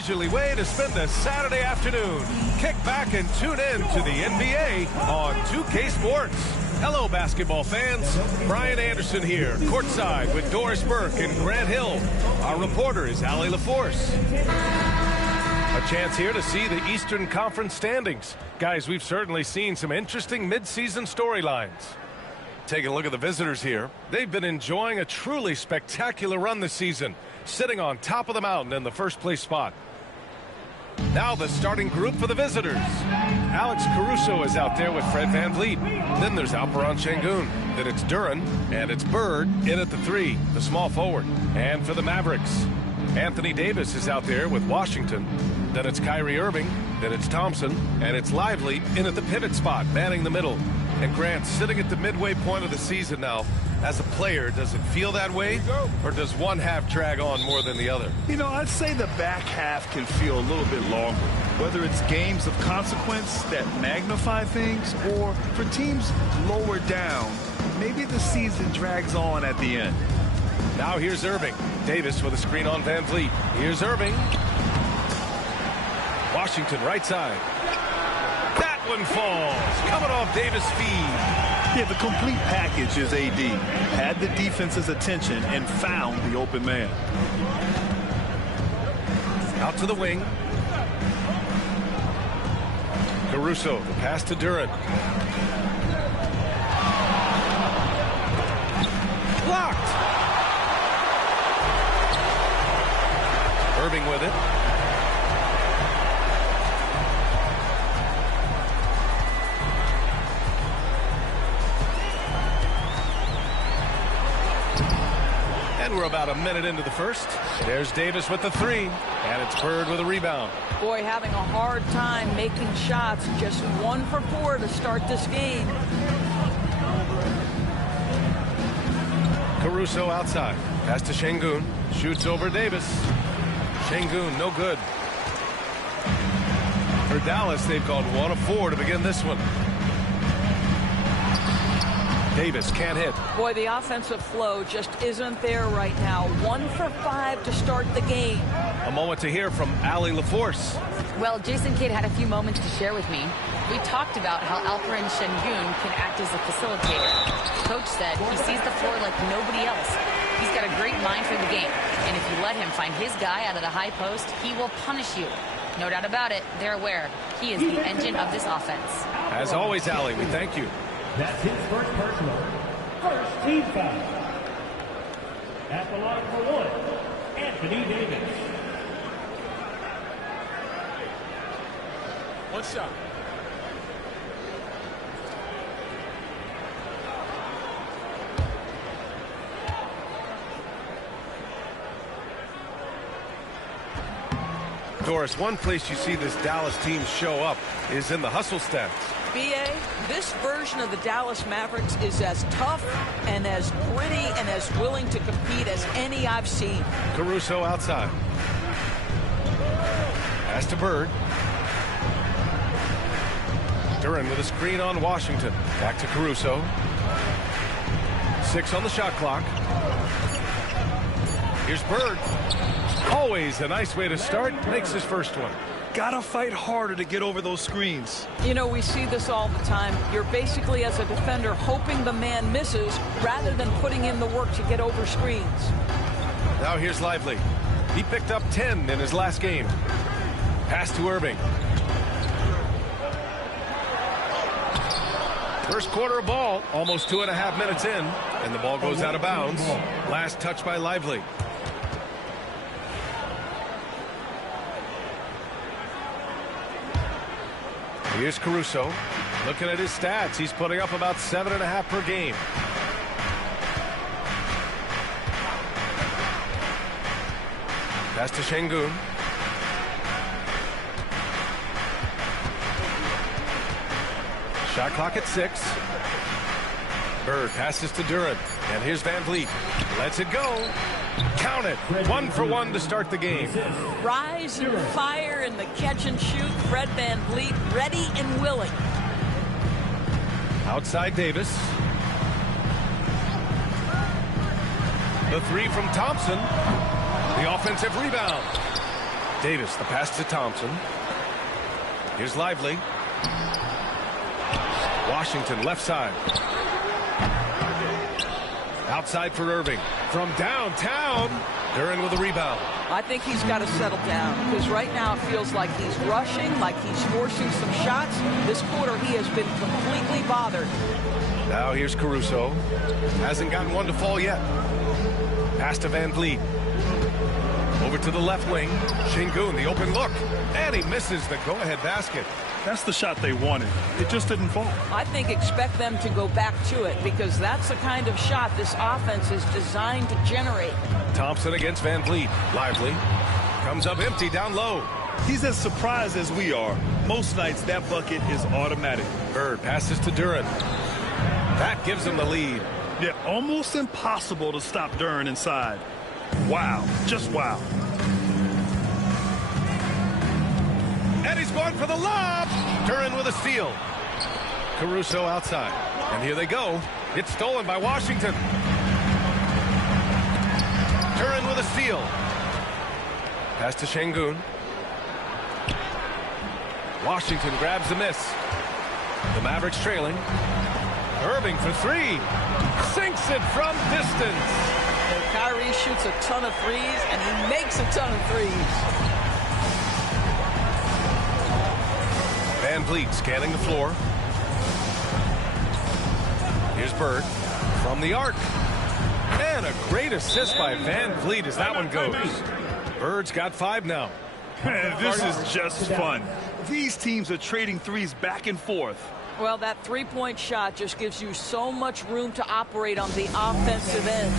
leisurely way to spend a Saturday afternoon. Kick back and tune in to the NBA on 2K Sports. Hello, basketball fans. Brian Anderson here, courtside with Doris Burke and Grant Hill. Our reporter is Allie LaForce. A chance here to see the Eastern Conference standings. Guys, we've certainly seen some interesting mid-season storylines. Taking a look at the visitors here. They've been enjoying a truly spectacular run this season, sitting on top of the mountain in the first place spot. Now the starting group for the visitors. Alex Caruso is out there with Fred VanVleet. Then there's Alperen Şengün. Then it's Duren, and it's Bird in at the 3, the small forward. And for the Mavericks, Anthony Davis is out there with Washington. Then it's Kyrie Irving. Then it's Thompson. And it's Lively in at the pivot spot, manning the middle. And Grant, sitting at the midway point of the season now, as a player, does it feel that way? Or does one half drag on more than the other? You know, I'd say the back half can feel a little bit longer. Whether it's games of consequence that magnify things, or for teams lower down, maybe the season drags on at the end. Now here's Irving. Davis with a screen on VanVleet. Here's Irving. Washington right side. That one falls. Coming off Davis' feed. Yeah, the complete package is AD. Had the defense's attention and found the open man. Out to the wing. Caruso, the pass to Duren. Blocked. Irving with it. And we're about a minute into the first. There's Davis with the 3. And it's Bird with a rebound. Boy, having a hard time making shots. Just 1 for 4 to start this game. Caruso outside. Pass to Şengün. Shoots over Davis. Şengün, no good. For Dallas, they've gone 1 of 4 to begin this one. Davis can't hit. Boy, the offensive flow just isn't there right now. 1 for 5 to start the game. A moment to hear from Allie LaForce. Well, Jason Kidd had a few moments to share with me. We talked about how Alperen Şengün can act as a facilitator. Coach said he sees the floor like nobody else. He's got a great mind for the game. And if you let him find his guy out of the high post, he will punish you. No doubt about it, they're aware. He is the engine of this offense. As always, Allie, we thank you. That's his first personal. First team foul. At the line for 1, Anthony Davis. One shot. Doris, one place you see this Dallas team show up is in the hustle stats. B.A., this version of the Dallas Mavericks is as tough and as gritty and as willing to compete as any I've seen. Caruso outside. Pass to Bird. Duren with a screen on Washington. Back to Caruso. 6 on the shot clock. Here's Bird. Always a nice way to start. Makes his first one. Gotta fight harder to get over those screens. You know, we see this all the time. You're basically, as a defender, hoping the man misses rather than putting in the work to get over screens. Now here's Lively. He picked up 10 in his last game. Pass to Irving. First quarter of ball, almost 2.5 minutes in, and the ball goes out of bounds. Last touch by Lively. Here's Caruso. Looking at his stats, he's putting up about 7.5 per game. Pass to Şengün. Shot clock at 6. Bird passes to Duren. And here's VanVleet. Lets it go. Count it. 1 for 1 to start the game. Rise and fire in the catch and shoot. Fred VanVleet ready and willing. Outside Davis. The 3 from Thompson. The offensive rebound. Davis, the pass to Thompson. Here's Lively. Washington, left side. Outside for Irving. From downtown, Duren with a rebound. I think he's got to settle down because right now it feels like he's rushing, like he's forcing some shots. This quarter he has been completely bothered. Now here's Caruso. Hasn't gotten one to fall yet. Pass to Van Vliet. Over to the left wing. Şengün, the open look. And he misses the go-ahead basket. That's the shot they wanted. It just didn't fall. I think expect them to go back to it because that's the kind of shot this offense is designed to generate. Thompson against Van Vliet. Lively. Comes up empty down low. He's as surprised as we are. Most nights that bucket is automatic. Bird passes to Duren. That gives him the lead. Yeah, almost impossible to stop Duren inside. Wow, just wow. And he's going for the lob. Duren with a steal. Caruso outside. And here they go. It's stolen by Washington. Duren with a steal. Pass to Şengün. Washington grabs the miss. The Mavericks trailing. Irving for three. Sinks it from distance. And Kyrie shoots a ton of threes, and he makes a ton of threes. Van Vliet scanning the floor. Here's Bird from the arc. And a great assist by Van Vliet as that one goes. Bird's got 5 now. This is just fun. These teams are trading threes back and forth. Well, that three-point shot just gives you so much room to operate on the offensive end.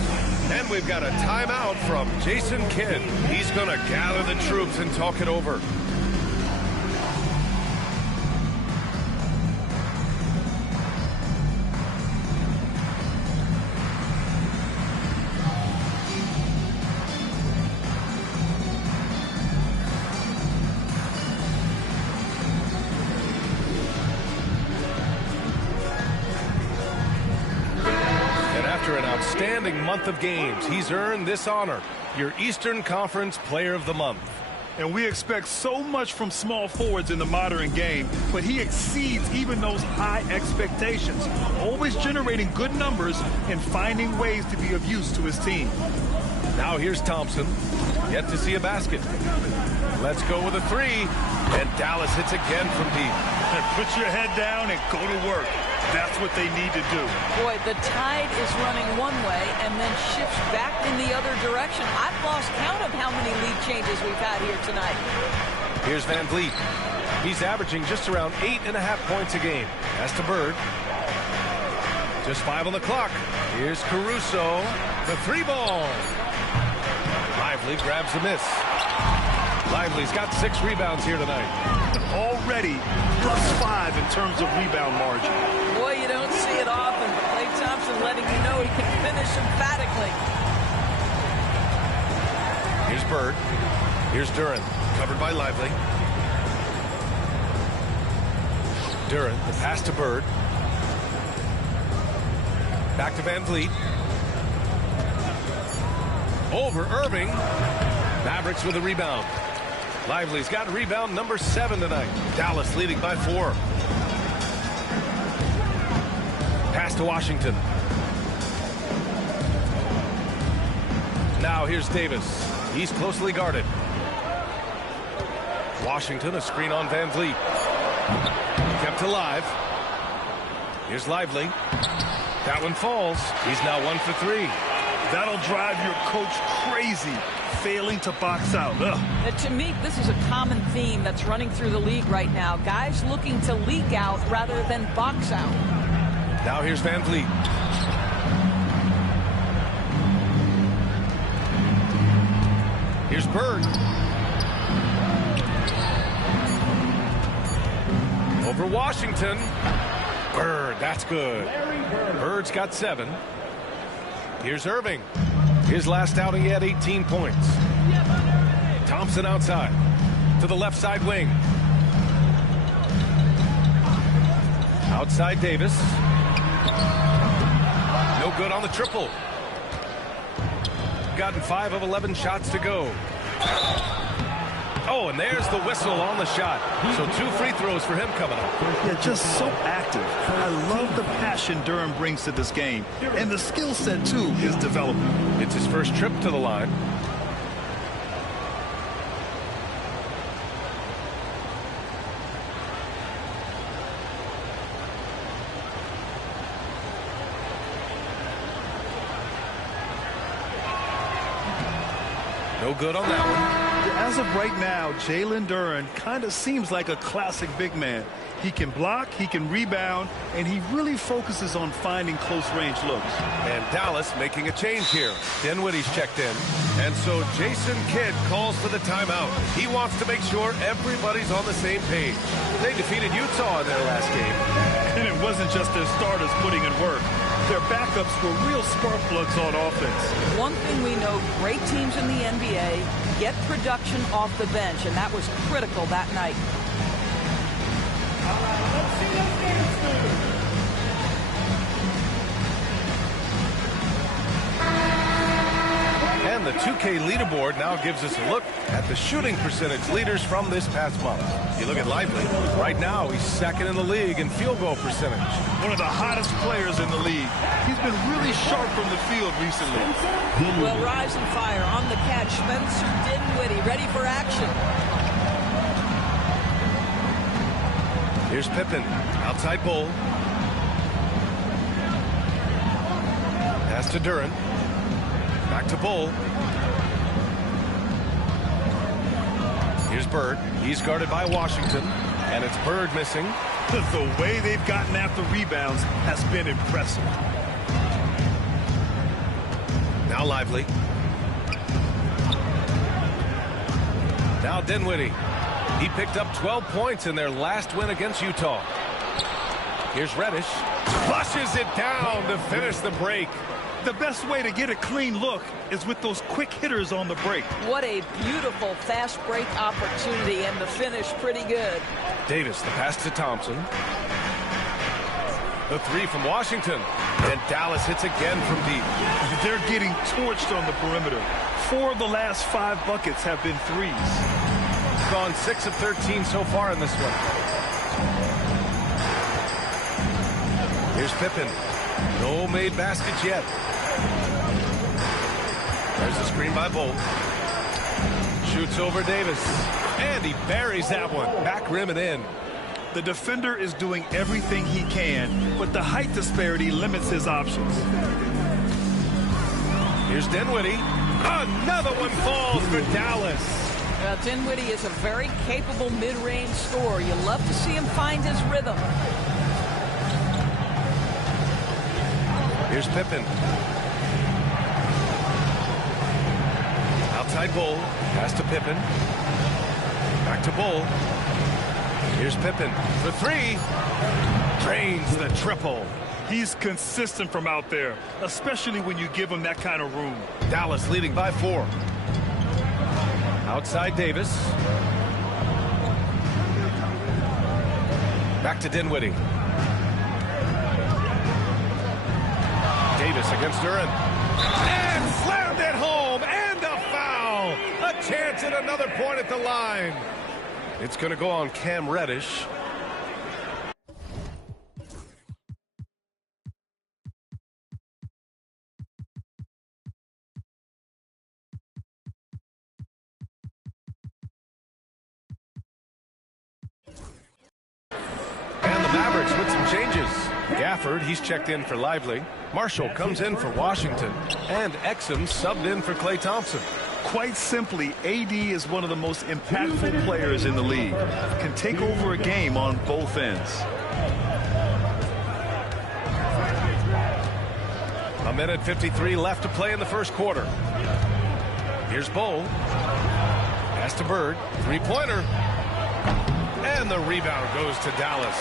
And we've got a timeout from Jason Kidd. He's going to gather the troops and talk it over. After an outstanding month of games, he's earned this honor, your Eastern Conference Player of the Month. And we expect so much from small forwards in the modern game, but he exceeds even those high expectations, always generating good numbers and finding ways to be of use to his team. Now here's Thompson, yet to see a basket. Let's go with a three, and Dallas hits again from deep. Put your head down and go to work. That's what they need to do. Boy, the tide is running one way and then shifts back in the other direction. I've lost count of how many lead changes we've had here tonight. Here's Van Vliet. He's averaging just around 8.5 points a game. Pass to Bird. Just 5 on the clock. Here's Caruso. The 3-ball. Lively grabs the miss. Lively's got 6 rebounds here tonight. Already +5 in terms of rebound margin. Boy, you don't see it often, but Klay Thompson letting you know he can finish emphatically. Here's Bird. Here's Duren, covered by Lively. Duren, the pass to Bird. Back to Van Vliet. Over Irving. Mavericks with a rebound. Lively's got rebound number 7 tonight. Dallas leading by 4. Pass to Washington. Now here's Davis. He's closely guarded. Washington, a screen on Van Vliet. Kept alive. Here's Lively. That one falls. He's now 1 for 3. That'll drive your coach crazy, failing to box out. To me, this is a common theme that's running through the league right now. Guys looking to leak out rather than box out. Now here's Van Vliet. Here's Bird. Over Washington. Bird, that's good. Bird's got 7. Here's Irving. His last outing, he had 18 points. Thompson outside to the left side wing. Outside Davis. No good on the triple. Gotten 5 of 11 shots to go. Oh, and there's the whistle on the shot. So 2 free throws for him coming up. Yeah, just so active. I love the passion Durham brings to this game. And the skill set, too, is developing. It's his first trip to the line. No good on that one. As of right now, Jalen Duren kind of seems like a classic big man. He can block, he can rebound, and he really focuses on finding close-range looks. And Dallas making a change here. Dinwiddie's checked in. And so Jason Kidd calls for the timeout. He wants to make sure everybody's on the same page. They defeated Utah in their last game. And it wasn't just their starters putting in work. Their backups were real spark plugs on offense. One thing we know, great teams in the NBA get production off the bench, and that was critical that night. All right, let's see those games through. And the 2K leaderboard now gives us a look at the shooting percentage leaders from this past month. You look at Lively. Right now, he's second in the league in field goal percentage. One of the hottest players in the league. He's been really sharp from the field recently. Well, rise and fire on the catch. Spencer Dinwiddie ready for action. Here's Pippen. Outside Bull. Pass to Duren. Back to Bull. Here's Bird. He's guarded by Washington. And it's Bird missing. The way they've gotten after rebounds has been impressive. Now Lively. Now Dinwiddie. He picked up 12 points in their last win against Utah. Here's Reddish. Flushes it down to finish the break. The best way to get a clean look is with those quick hitters on the break. What a beautiful fast break opportunity, and the finish pretty good. Davis, the pass to Thompson. The 3 from Washington. And Dallas hits again from deep. They're getting torched on the perimeter. 4 of the last 5 buckets have been threes. Gone 6 of 13 so far in this one. Here's Pippen. No made baskets yet. There's a screen by Bolt. Shoots over Davis. And he buries that one. Back rim and in. The defender is doing everything he can, but the height disparity limits his options. Here's Dinwiddie. Another one falls for Dallas. Dinwiddie is a very capable mid-range scorer. You love to see him find his rhythm. Here's Pippen. Outside Bull. Pass to Pippen. Back to Bull. Here's Pippen. The 3. Drains the triple. He's consistent from out there, especially when you give him that kind of room. Dallas leading by 4. Outside Davis. Back to Dinwiddie. Davis against Duren. And slammed it home. And a foul. A chance at another point at the line. It's going to go on Cam Reddish. And the Mavericks with some changes. Gafford, he's checked in for Lively. Marshall comes in for Washington. And Exum subbed in for Klay Thompson. Quite simply, AD is one of the most impactful players in the league. Can take over a game on both ends. A minute 53 left to play in the first quarter. Here's Bull. Pass to Bird. 3-pointer. And the rebound goes to Dallas.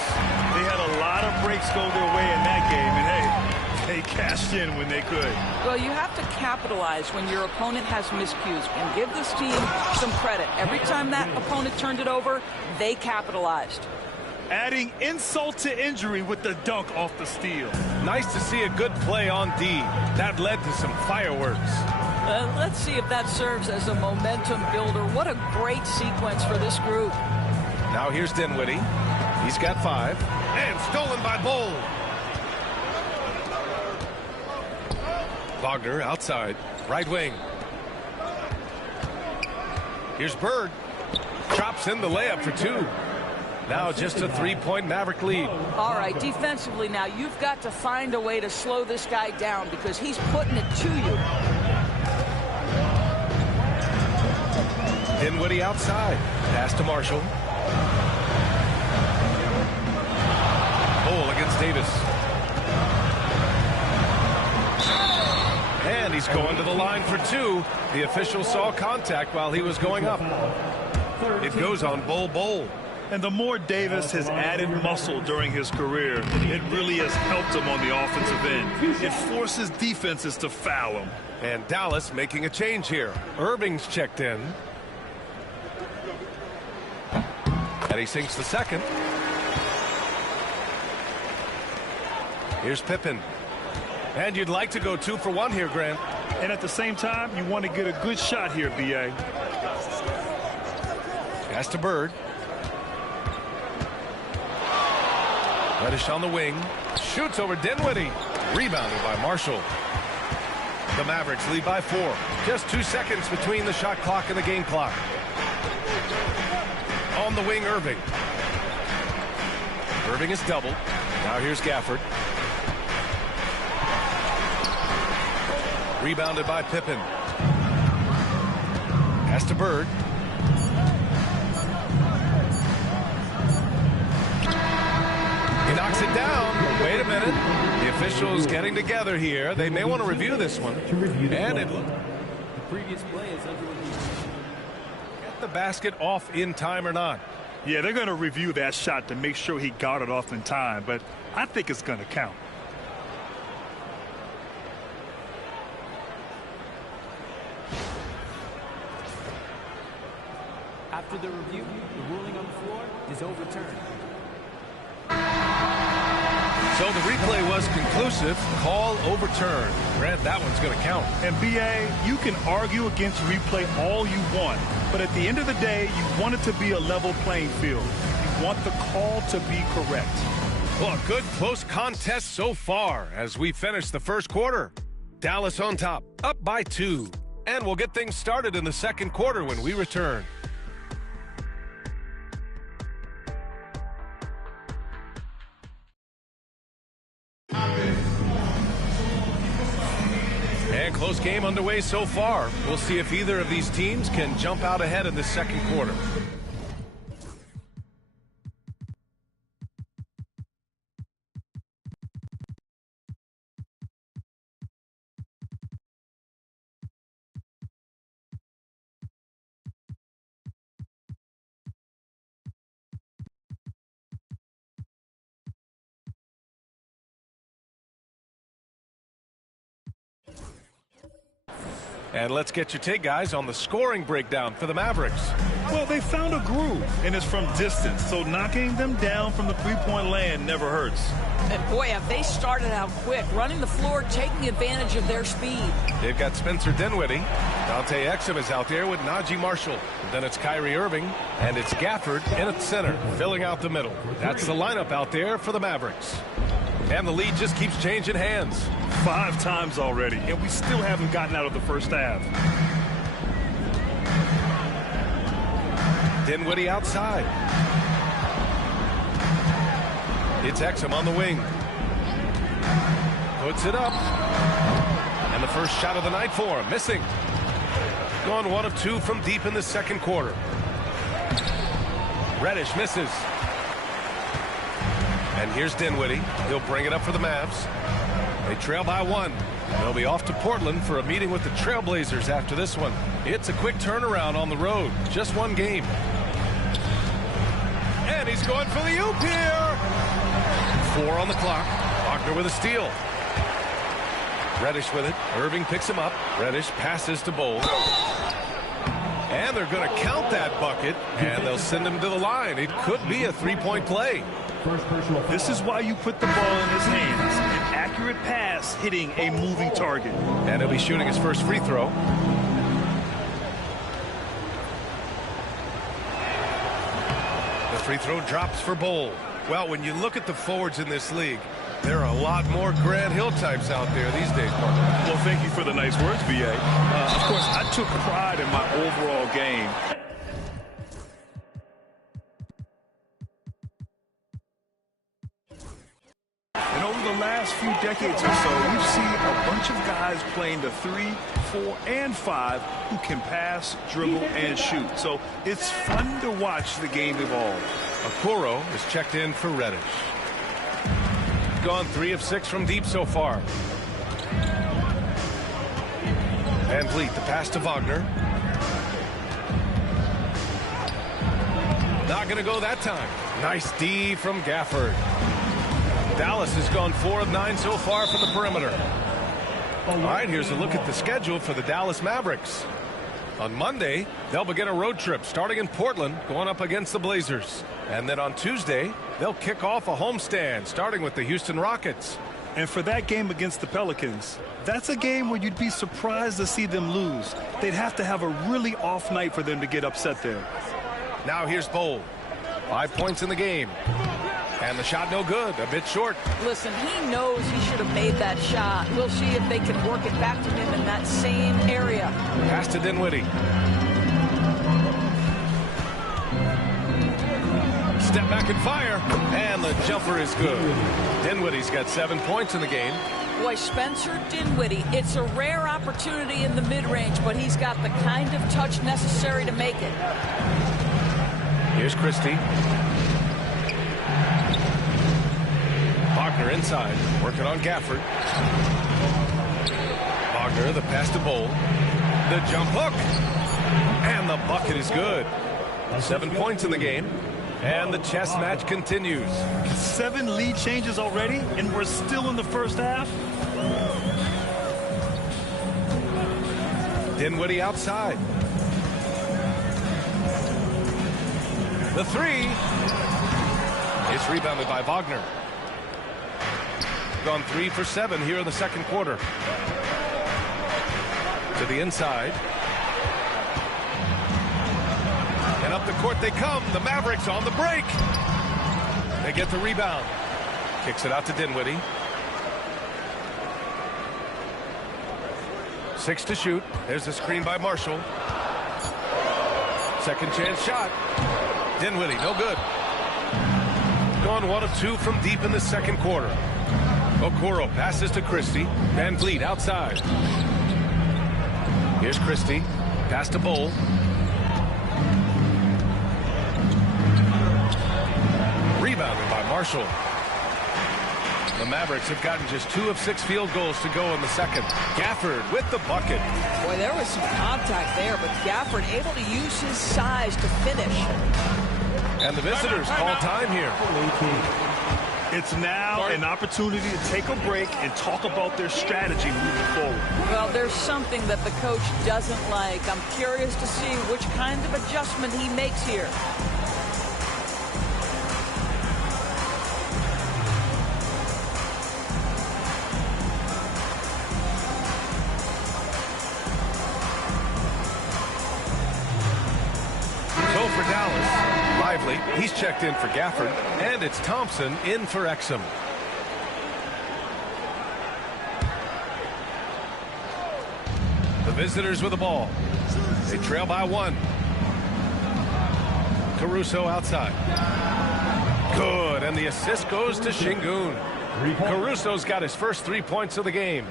They had a lot of breaks go their way in that game, and hey, they cashed in when they could. Well, you have to capitalize when your opponent has miscues, and give this team some credit. Every time that opponent turned it over, they capitalized. Adding insult to injury with the dunk off the steal. Nice to see a good play on D. That led to some fireworks. Let's see if that serves as a momentum builder. What a great sequence for this group. Now here's Dinwiddie. He's got 5. And stolen by Bull. Wagner outside. Right wing. Here's Bird. Chops in the layup for 2. Now just a 3-point Maverick lead. All right, defensively now, you've got to find a way to slow this guy down because he's putting it to you. Dinwiddie outside. Pass to Marshall. Bull against Davis. And he's going to the line for 2. The official saw contact while he was going up. It goes on Bull. And the more Davis has added muscle during his career, it really has helped him on the offensive end. It forces defenses to foul him. And Dallas making a change here. Irving's checked in. And he sinks the second. Here's Pippen. And you'd like to go 2 for 1 here, Grant. And at the same time, you want to get a good shot here, B.A. Pass to Bird. Reddish on the wing. Shoots over Dinwiddie. Rebounded by Marshall. The Mavericks lead by 4. Just 2 seconds between the shot clock and the game clock. On the wing, Irving. Irving is doubled. Now here's Gafford. Rebounded by Pippen. Pass to Bird. He knocks it down. Wait a minute. The officials getting together here. They may want to review this one. And it looked. The previous play is under review. Get the basket off in time or not. Yeah, they're going to review that shot to make sure he got it off in time, but I think it's going to count. After the review, the ruling on the floor is overturned. So the replay was conclusive. Call overturned. Grant, that one's going to count. And B.A., you can argue against replay all you want, but at the end of the day, you want it to be a level playing field. You want the call to be correct. Well, a good close contest so far as we finish the first quarter. Dallas on top, up by 2. And we'll get things started in the second quarter when we return. And close game underway so far. We'll see if either of these teams can jump out ahead in the second quarter. And let's get your take, guys, on the scoring breakdown for the Mavericks. Well, they found a groove, and it's from distance, so knocking them down from the three-point land never hurts. And boy, have they started out quick, running the floor, taking advantage of their speed. They've got Spencer Dinwiddie. Dante Exum is out there with Najee Marshall. Then it's Kyrie Irving, and it's Gafford in at center, filling out the middle. That's the lineup out there for the Mavericks. And the lead just keeps changing hands. 5 times already, and we still haven't gotten out of the first half. Dinwiddie outside. It's Exum on the wing. Puts it up. And the first shot of the night for him, missing. Gone 1 of 2 from deep in the second quarter. Reddish misses. And here's Dinwiddie. He'll bring it up for the Mavs. They trail by 1. They'll be off to Portland for a meeting with the Trailblazers after this one. It's a quick turnaround on the road. Just 1 game. And he's going for the oop here. 4 on the clock. Wagner with a steal. Reddish with it. Irving picks him up. Reddish passes to Bull. And they're going to count that bucket. And they'll send him to the line. It could be a 3-point play. This is why you put the ball in his hands and accurate pass hitting a moving target. And he'll be shooting his first free throw. The free throw drops for Bowl. Well, when you look at the forwards in this league, there are a lot more Grant Hill types out there these days, Mark. Well, thank you for the nice words, B.A. Of course, I took pride in my overall game. And over the last few decades or so, we've seen a bunch of guys playing the 3, 4, and 5 who can pass, dribble, and shoot. So it's fun to watch the game evolve. Okoro is checked in for Reddish. Gone 3 of 6 from deep so far. Van Vliet, the pass to Wagner. Not going to go that time. Nice D from Gafford. Dallas has gone 4 of 9 so far from the perimeter. All right, here's a look at the schedule for the Dallas Mavericks. On Monday, they'll begin a road trip starting in Portland, going up against the Blazers. And then on Tuesday, they'll kick off a homestand starting with the Houston Rockets. And for that game against the Pelicans, that's a game where you'd be surprised to see them lose. They'd have to have a really off night for them to get upset there. Now here's Bowl. 5 points in the game. And the shot no good, a bit short. Listen, he knows he should have made that shot. We'll see if they can work it back to him in that same area. Pass to Dinwiddie. Step back and fire, and the jumper is good. Dinwiddie's got 7 points in the game. Boy, Spencer Dinwiddie, it's a rare opportunity in the mid-range, but he's got the kind of touch necessary to make it. Here's Christie. Wagner inside, working on Gafford. Wagner, the pass to Bowl. The jump hook. And the bucket is good. 7 points in the game. And the chess match continues. 7 lead changes already, and we're still in the first half. Dinwiddie outside. The 3. It's rebounded by Wagner. Gone 3 for 7 here in the second quarter. To the inside. And up the court they come. The Mavericks on the break. They get the rebound. Kicks it out to Dinwiddie. 6 to shoot. There's the screen by Marshall. Second chance shot. Dinwiddie, no good. Gone 1 of 2 from deep in the second quarter. Okoro passes to Christie. Van Vliet outside. Here's Christie. Pass to Bowl. Rebounded by Marshall. The Mavericks have gotten just 2 of 6 field goals to go in the second. Gafford with the bucket. Boy, there was some contact there, but Gafford able to use his size to finish. And the visitors call time here. It's now an opportunity to take a break and talk about their strategy moving forward. Well, there's something that the coach doesn't like. I'm curious to see which kind of adjustment he makes here. So for Dallas, Lively, he's checked in for Gafford, and it's Thompson in for Exum. The visitors with the ball. They trail by 1. Caruso outside. Good, and the assist goes to Şengün. Caruso's got his first 3 points of the game.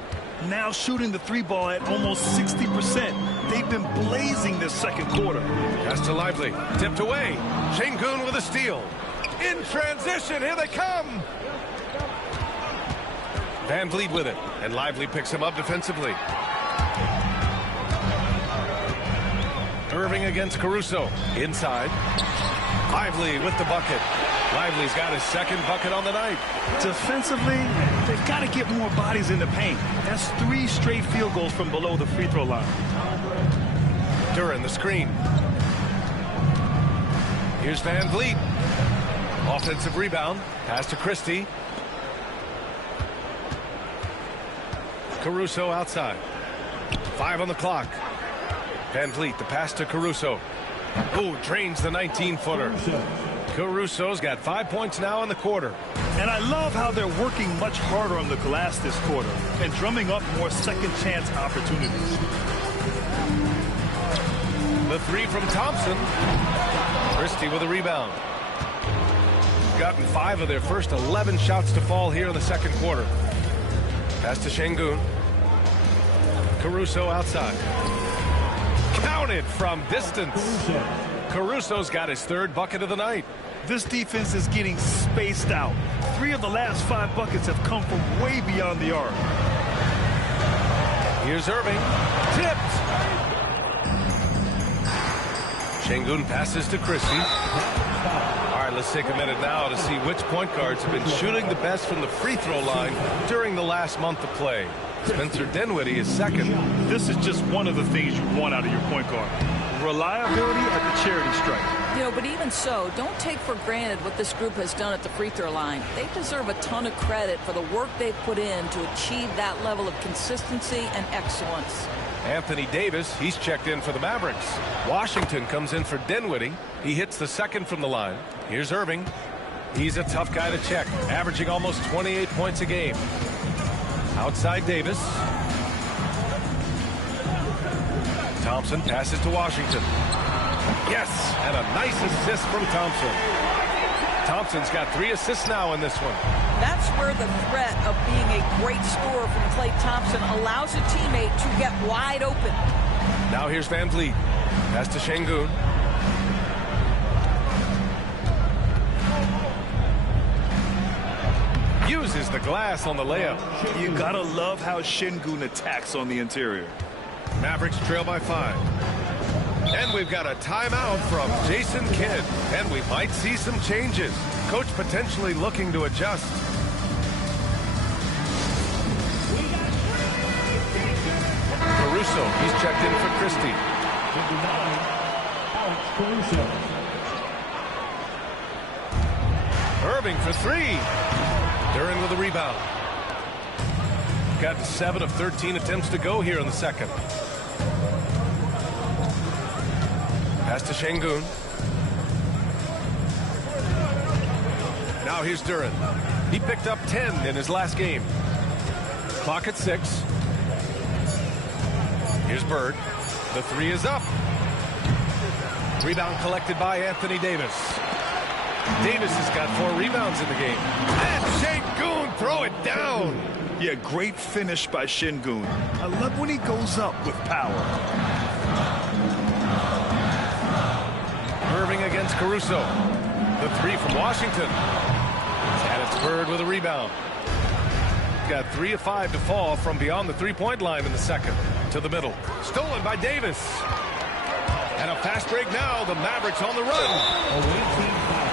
Now shooting the 3 ball at almost 60%. They've been blazing this second quarter. Pass to Lively. Tipped away. Şengün with a steal. In transition. Here they come. Van Vliet with it. And Lively picks him up defensively. Irving against Caruso. Inside. Lively with the bucket. Lively's got his second bucket on the night. Defensively, they've got to get more bodies in the paint. That's 3 straight field goals from below the free throw line. Duran the screen. Here's Van Vliet. Offensive rebound. Pass to Christie. Caruso outside. 5 on the clock. Van Vliet, the pass to Caruso. Ooh, drains the 19-footer. Caruso's got 5 points now in the quarter. And I love how they're working much harder on the glass this quarter and drumming up more second chance opportunities. The 3 from Thompson. Christie with a rebound. Gotten 5 of their first 11 shots to fall here in the second quarter. Pass to Şengün. Caruso outside. Counted from distance. Caruso's got his 3rd bucket of the night. This defense is getting spaced out. 3 of the last 5 buckets have come from way beyond the arc. Here's Irving. Tipped. Şengün passes to Christie. All right, let's take a minute now to see which point guards have been shooting the best from the free throw line during the last month of play. Spencer Dinwiddie is second. This is just one of the things you want out of your point guard. Reliability at the charity stripe. You know, but even so, don't take for granted what this group has done at the free throw line. They deserve a ton of credit for the work they've put in to achieve that level of consistency and excellence. Anthony Davis, he's checked in for the Mavericks. Washington comes in for Dinwiddie. He hits the second from the line. Here's Irving. He's a tough guy to check, averaging almost 28 points a game. Outside Davis. Thompson passes to Washington. Yes, and a nice assist from Thompson. Thompson's got 3 assists now in this one. That's where the threat of being a great scorer from Klay Thompson allows a teammate to get wide open. Now here's Van Vliet. Pass to Şengün. Uses the glass on the layup. You gotta love how Şengün attacks on the interior. Mavericks trail by 5. And we've got a timeout from Jason Kidd. And we might see some changes. Coach potentially looking to adjust. Caruso, he's checked in for Christie. Irving for 3. Duren with a rebound. Got 7 of 13 attempts to go here in the second. Pass to Şengün. Now here's Duren. He picked up 10 in his last game. Clock at 6. Here's Bird. The 3 is up. Rebound collected by Anthony Davis. Davis has got 4 rebounds in the game. And Şengün throw it down. Yeah, great finish by Şengün. I love when he goes up with power. Irving against Caruso. The 3 from Washington. And it's Bird with a rebound. Got 3 of 5 to fall from beyond the 3-point line in the second. To the middle. Stolen by Davis. And a fast break now. The Mavericks on the run.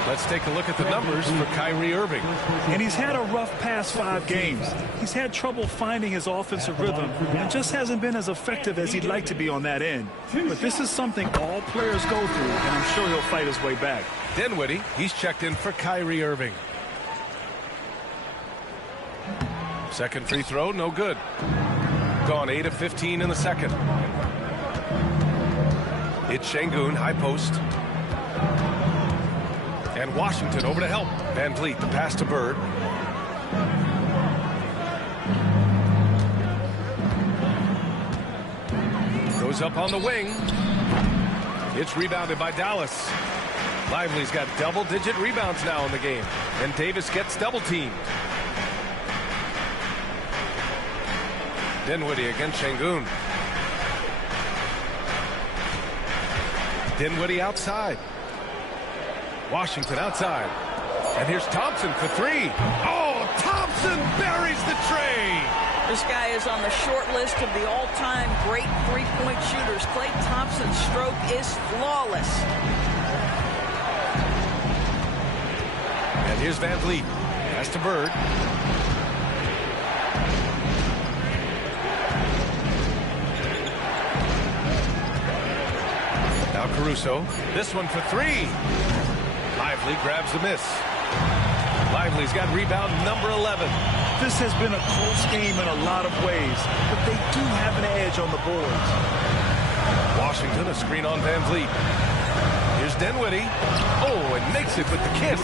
Let's take a look at the numbers for Kyrie Irving. And he's had a rough past 5 games. He's had trouble finding his offensive rhythm and just hasn't been as effective as he'd like to be on that end. But this is something all players go through, and I'm sure he'll fight his way back. Dinwiddie, he's checked in for Kyrie Irving. Second free throw, no good. Gone 8 of 15 in the second. It's Şengün, high post. And Washington over to help. Van Vliet, the pass to Bird. Goes up on the wing. It's rebounded by Dallas. Lively's got double-digit rebounds now in the game. And Davis gets double-teamed. Dinwiddie against Şengün. Dinwiddie outside. Washington outside. And here's Thompson for 3. Oh, Thompson buries the tray. This guy is on the short list of the all-time great three-point shooters. Klay Thompson's stroke is flawless. And here's Van Vliet. Pass to Bird. Now Caruso. This one for 3. Lively grabs the miss. Lively's got rebound number 11. This has been a close game in a lot of ways, but they do have an edge on the boards. Washington, a screen on Van Vliet. Here's Dinwiddie. Oh, and makes it with the kiss.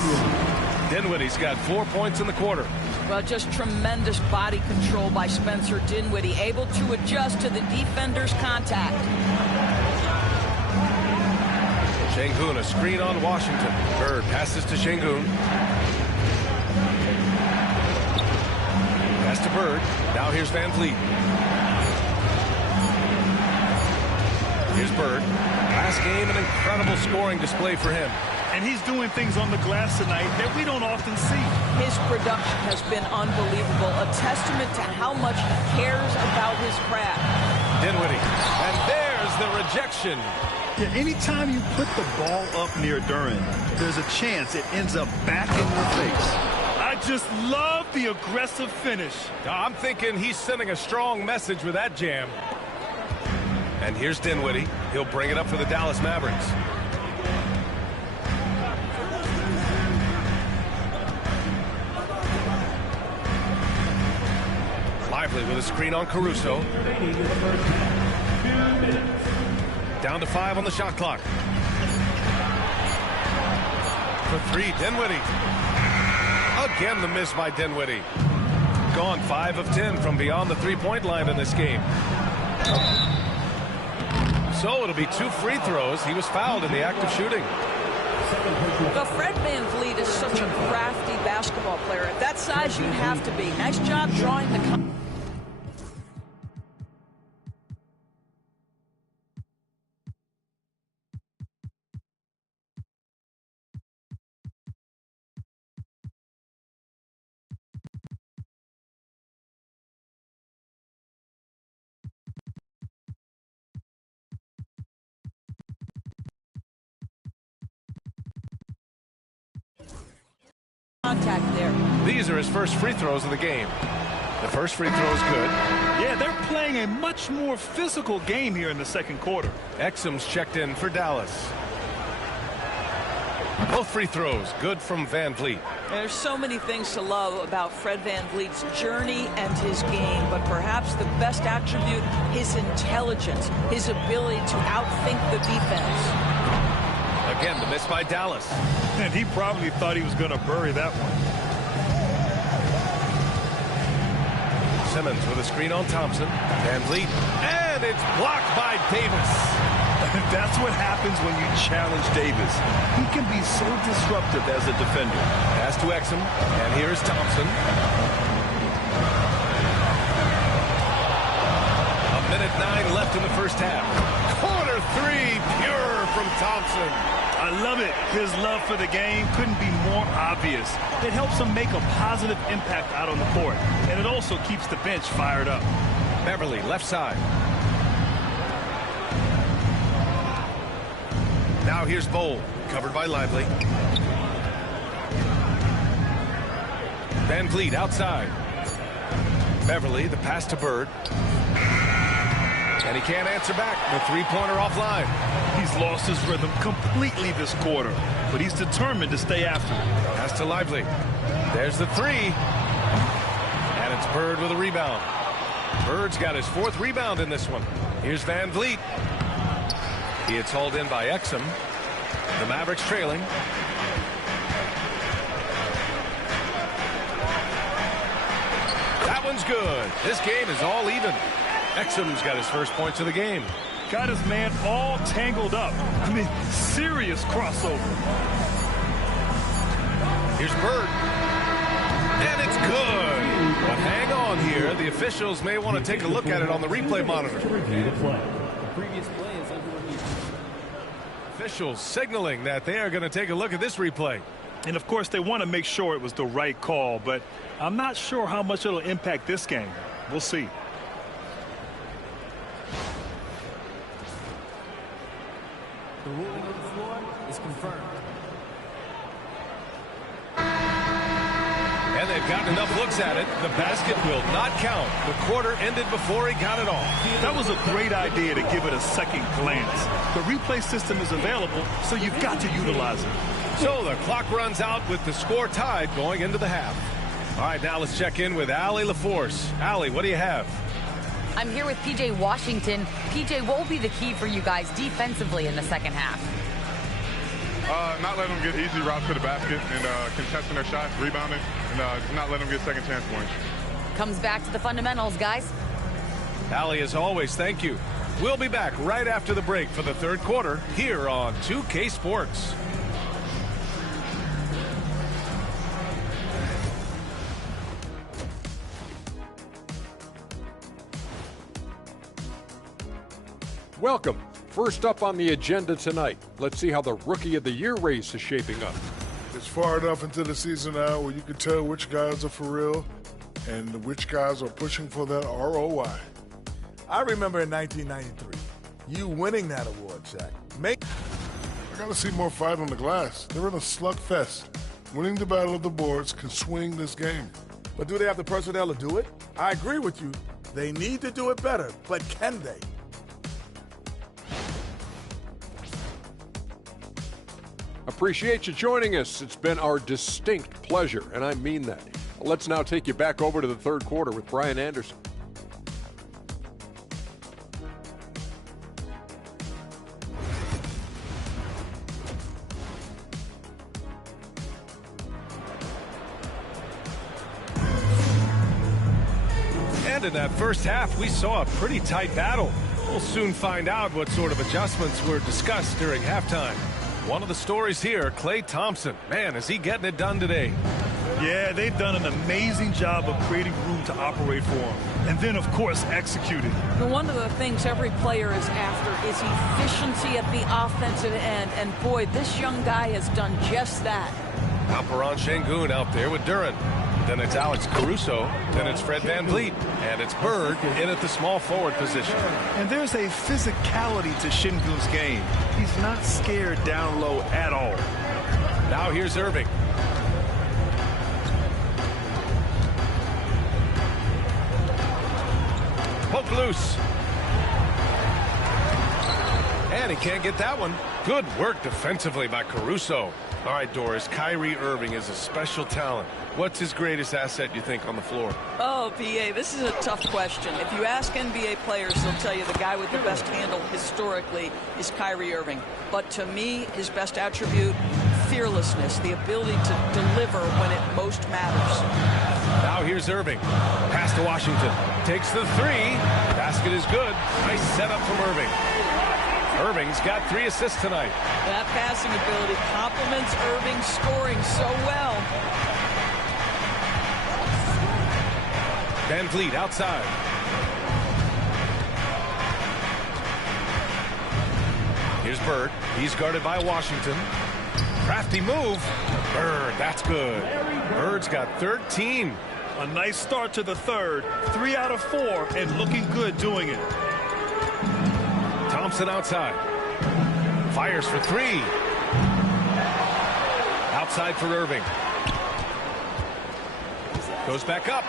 Dinwiddie's got 4 points in the quarter. Well, just tremendous body control by Spencer Dinwiddie, able to adjust to the defender's contact. Şengün, a screen on Washington. Bird passes to Şengün. Pass to Bird. Now here's Van Vliet. Here's Bird. Last game, an incredible scoring display for him. And he's doing things on the glass tonight that we don't often see. His production has been unbelievable, a testament to how much he cares about his craft. Dinwiddie, and there's the rejection. Yeah, anytime you put the ball up near Duren, there's a chance it ends up back in your face. I just love the aggressive finish. I'm thinking he's sending a strong message with that jam. And here's Dinwiddie. He'll bring it up for the Dallas Mavericks. Lively with a screen on Caruso. Down to 5 on the shot clock. For 3, Dinwiddie. Again, the miss by Dinwiddie. Gone 5 of 10 from beyond the three-point line in this game. So it'll be 2 free throws. He was fouled in the act of shooting. Well, Fred VanVleet is such a crafty basketball player. At that size, you'd have to be. Nice job drawing the... contact there. These are his first free throws of the game. The first free throw is good. Yeah, they're playing a much more physical game here in the second quarter. Exum's checked in for Dallas. Both free throws good from Van Vliet. There's so many things to love about Fred VanVleet's journey and his game, but perhaps the best attribute, his intelligence, his ability to outthink the defense. Again, the miss by Dallas. And he probably thought he was going to bury that one. Simmons with a screen on Thompson. Van Vliet. And it's blocked by Davis. That's what happens when you challenge Davis. He can be so disruptive as a defender. Pass to Exum. And here's Thompson. A minute 9 left in the first half. Corner 3, pure from Thompson. I love it. His love for the game couldn't be more obvious. It helps him make a positive impact out on the court, and it also keeps the bench fired up. Beverly, left side. Now here's Bowl, covered by Lively. Van Vliet outside. Beverly, the pass to Bird. And he can't answer back. The three-pointer offline. He's lost his rhythm completely this quarter, but he's determined to stay after it. Pass to Lively. There's the 3. And it's Bird with a rebound. Bird's got his 4th rebound in this one. Here's Van Vliet. He gets hauled in by Exum. The Mavericks trailing. That one's good. This game is all even. Exum's got his first points of the game. Got his man all tangled up. I mean, serious crossover. Here's Bird. And it's good. But hang on here. The officials may want to take a look at it on the replay monitor. The previous play is underway. Officials signaling that they are going to take a look at this replay. And, of course, they want to make sure it was the right call, but I'm not sure how much it'll impact this game. We'll see. The ruling on the floor is confirmed. And they've gotten enough looks at it. The basket will not count. The quarter ended before he got it off. That was a great idea to give it a second glance. The replay system is available, so you've got to utilize it. So the clock runs out with the score tied going into the half. All right, now let's check in with Allie LaForce. Allie, what do you have? I'm here with P.J. Washington. P.J., what will be the key for you guys defensively in the second half? Not letting them get easy routes to the basket and contesting their shots, rebounding, and just not letting them get second chance points. Comes back to the fundamentals, guys. Allie, as always, thank you. We'll be back right after the break for the third quarter here on 2K Sports. Welcome. First up on the agenda tonight, let's see how the Rookie of the Year race is shaping up. It's far enough into the season now where you can tell which guys are for real and which guys are pushing for that ROI. I remember in 1993, you winning that award, Shaq. I got to see more fight on the glass. They're in a slugfest. Winning the battle of the boards can swing this game. But do they have the personnel to do it? I agree with you. They need to do it better, but can they? Appreciate you joining us. It's been our distinct pleasure, and I mean that. Let's now take you back over to the third quarter with Brian Anderson. And in that first half, we saw a pretty tight battle. We'll soon find out what sort of adjustments were discussed during halftime. One of the stories here, Klay Thompson. Man, is he getting it done today. Yeah, they've done an amazing job of creating room to operate for him. And then, of course, executing. One of the things every player is after is efficiency at the offensive end. And, boy, this young guy has done just that. Alperen Şengün out there with Duren. Then it's Alex Caruso. Then it's Fred VanVleet. And it's Bird in at the small forward position. And there's a physicality to Şengün's game. He's not scared down low at all. Now here's Irving. Poke loose. And he can't get that one. Good work defensively by Caruso. All right, Doris, Kyrie Irving is a special talent. What's his greatest asset, you think, on the floor? Oh, PA, this is a tough question. If you ask NBA players, they'll tell you the guy with the best handle historically is Kyrie Irving. But to me, his best attribute, fearlessness, the ability to deliver when it most matters. Now here's Irving. Pass to Washington. Takes the three. Basket is good. Nice setup from Irving. Irving's got 3 assists tonight. That passing ability complements Irving's scoring so well. VanVleet outside. Here's Bird. He's guarded by Washington. Crafty move. Bird, that's good. Bird's got 13. A nice start to the third. 3 out of 4 and looking good doing it. Thompson outside. Fires for 3. Outside for Irving. Goes back up.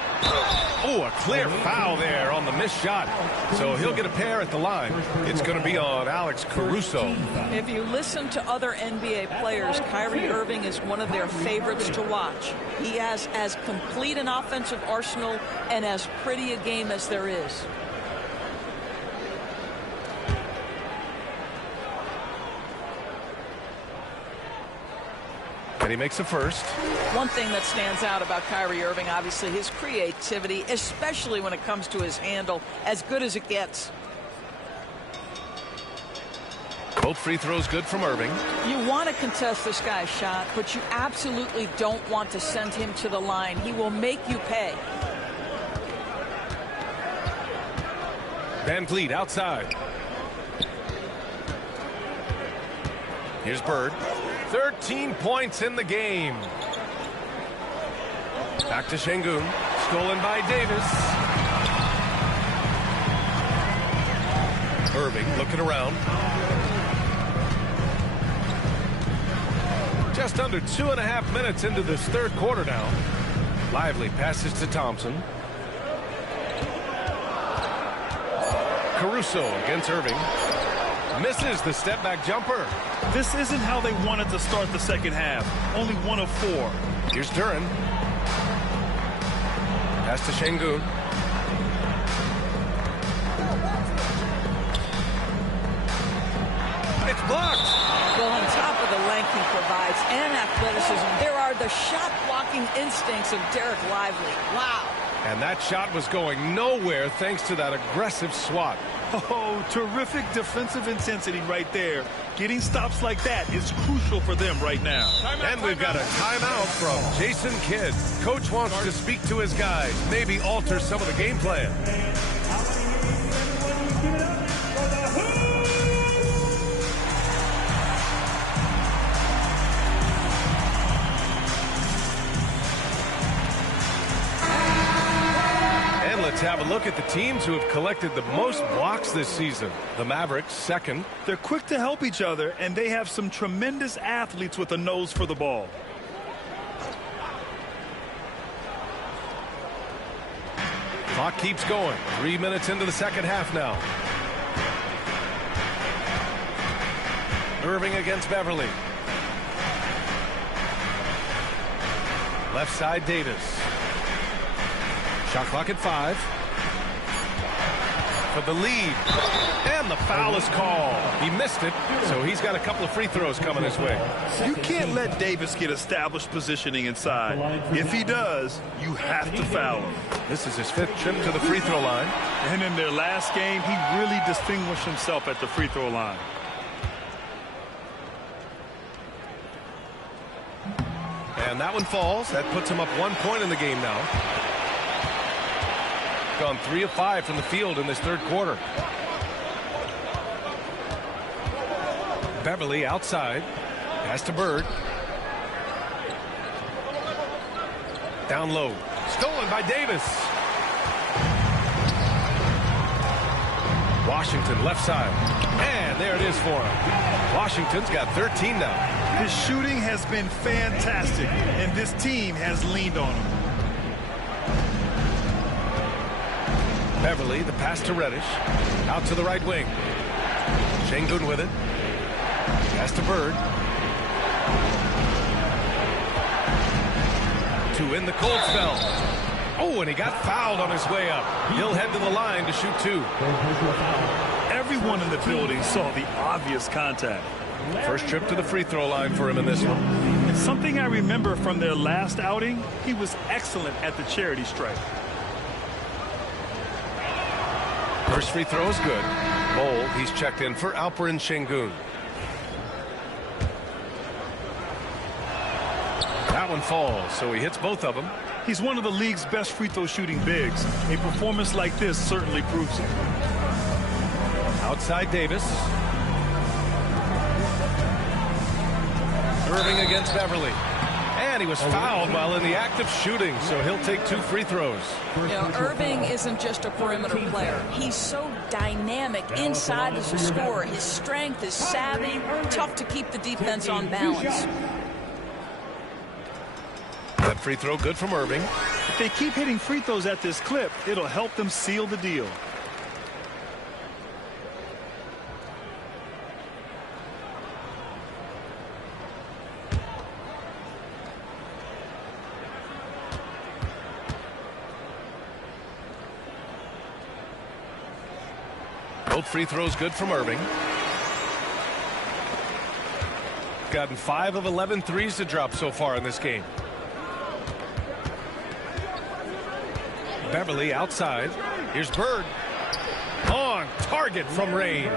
Oh, a clear foul there on the missed shot. So he'll get a pair at the line. It's going to be on Alex Caruso. If you listen to other NBA players, Kyrie Irving is one of their favorites to watch. He has as complete an offensive arsenal and as pretty a game as there is. And he makes the first. One thing that stands out about Kyrie Irving, obviously, his creativity, especially when it comes to his handle, as good as it gets. Both free throws good from Irving. You want to contest this guy's shot, but you absolutely don't want to send him to the line. He will make you pay. VanVleet outside. Here's Bird. 13 points in the game. Back to Şengün. Stolen by Davis. Irving looking around. Just under 2.5 minutes into this third quarter now. Lively passes to Thompson. Caruso against Irving. Misses the step-back jumper. This isn't how they wanted to start the second half. Only 1 of 4. Here's Duren. Pass to Şengün. It's blocked. Well, on top of the length he provides and athleticism, there are the shot-blocking instincts of Derek Lively. Wow. And that shot was going nowhere thanks to that aggressive swat. Oh, terrific defensive intensity right there. Getting stops like that is crucial for them right now. And we've got a timeout from Jason Kidd. Coach wants to speak to his guys, maybe alter some of the game plan. Let's have a look at the teams who have collected the most blocks this season. The Mavericks, second. They're quick to help each other, and they have some tremendous athletes with a nose for the ball. Clock keeps going. 3 minutes into the second half now. Irving against Beverly. Left side, Davis. Shot clock at 5. For the lead. And the foul is called. He missed it, so he's got a couple of free throws coming his way. You can't let Davis get established positioning inside. If he does, you have to foul him. This is his 5th trip to the free throw line. And in their last game, he really distinguished himself at the free throw line. And that one falls. That puts him up 1 point in the game now. Gone 3 of 5 from the field in this third quarter. Beverly outside. Pass to Bird. Down low. Stolen by Davis. Washington left side. And there it is for him. Washington's got 13 now. His shooting has been fantastic, and this team has leaned on him. Beverly, the pass to Reddish. Out to the right wing. Şengün with it. Pass to Bird. 2 in the cold spell. Oh, and he got fouled on his way up. He'll head to the line to shoot 2. Everyone in the building saw the obvious contact. First trip to the free throw line for him in this one. And something I remember from their last outing, he was excellent at the charity stripe. First free throw is good. Bowl, he's checked in for Alperen Şengün. That one falls, so he hits both of them. He's one of the league's best free throw shooting bigs. A performance like this certainly proves it. Outside Davis. Irving against Beverly. And he was fouled while in the act of shooting, so he'll take 2 free throws. You know, Irving isn't just a perimeter player. He's so dynamic inside as a scorer. His strength is savvy, tough to keep the defense on balance. That free throw good from Irving. If they keep hitting free throws at this clip, it'll help them seal the deal. Both free throws good from Irving. Gotten 5 of 11 threes to drop so far in this game. Beverly outside. Here's Bird. On target from range.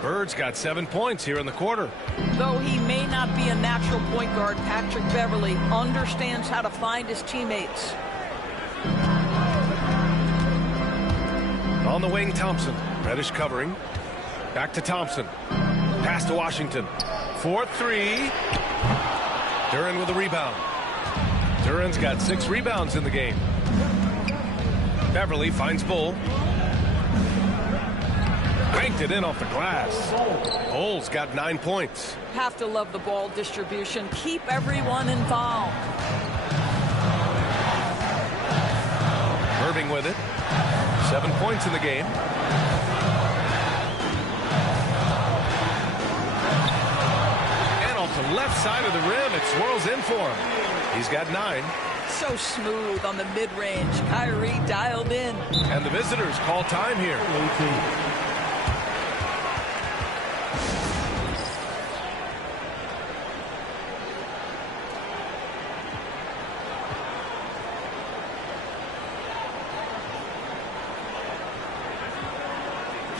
Bird's got 7 points here in the quarter. Though he may not be a natural point guard, Patrick Beverly understands how to find his teammates. On the wing, Thompson. Reddish covering. Back to Thompson. Pass to Washington. 4-3. Duren with a rebound. Duren's got 6 rebounds in the game. Beverly finds Bull. Banked it in off the glass. Bull's got 9 points. Have to love the ball distribution. Keep everyone involved. Irving with it. 7 points in the game. And off the left side of the rim, it swirls in for him. He's got 9. So smooth on the mid-range. Kyrie dialed in. And the visitors call time here.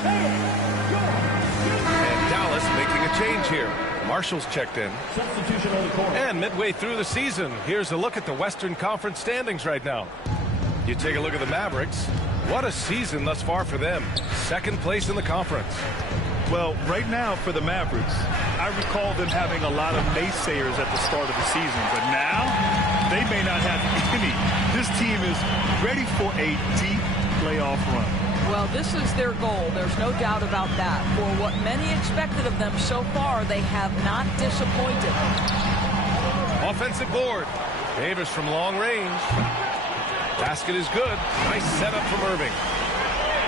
And Dallas making a change here. Marshall's checked in. Substitution on the court. And midway through the season, here's a look at the Western Conference standings right now. You take a look at the Mavericks. What a season thus far for them. Second place in the conference. Well, right now for the Mavericks, I recall them having a lot of naysayers at the start of the season, but now they may not have any. This team is ready for a deep playoff run. Well, this is their goal. There's no doubt about that. For what many expected of them so far, they have not disappointed. Offensive board. Davis from long range. Basket is good. Nice setup from Irving.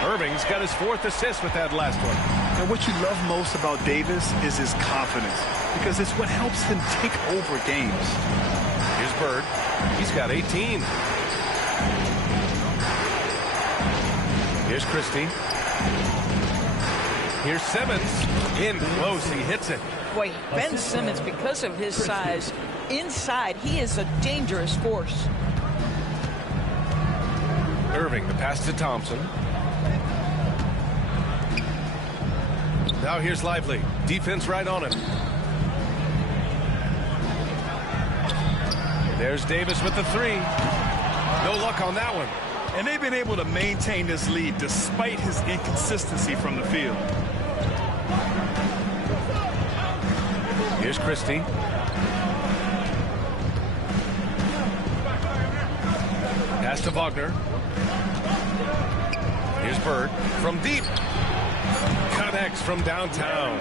Irving's got his 4th assist with that last one. And what you love most about Davis is his confidence, because it's what helps him take over games. Here's Bird. He's got 18. Here's Christie. Here's Simmons. In close, he hits it. Boy, Ben Simmons, because of his size, inside, he is a dangerous force. Irving, the pass to Thompson. Now here's Lively. Defense right on him. There's Davis with the 3. No luck on that one. And they've been able to maintain this lead despite his inconsistency from the field. Here's Christie. Pass to Wagner. Here's Bird from deep. Connects from downtown.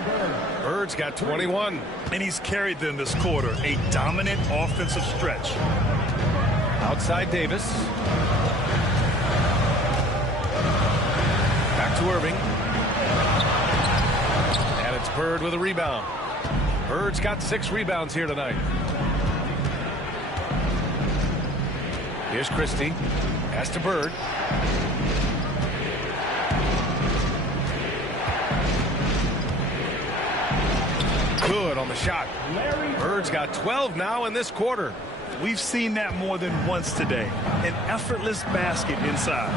Bird's got 21. And he's carried them this quarter. A dominant offensive stretch. Outside Davis. Back to Irving. And it's Bird with a rebound. Bird's got 6 rebounds here tonight. Here's Christie. Pass to Bird. Good on the shot. Bird's got 12 now in this quarter. We've seen that more than once today. An effortless basket inside.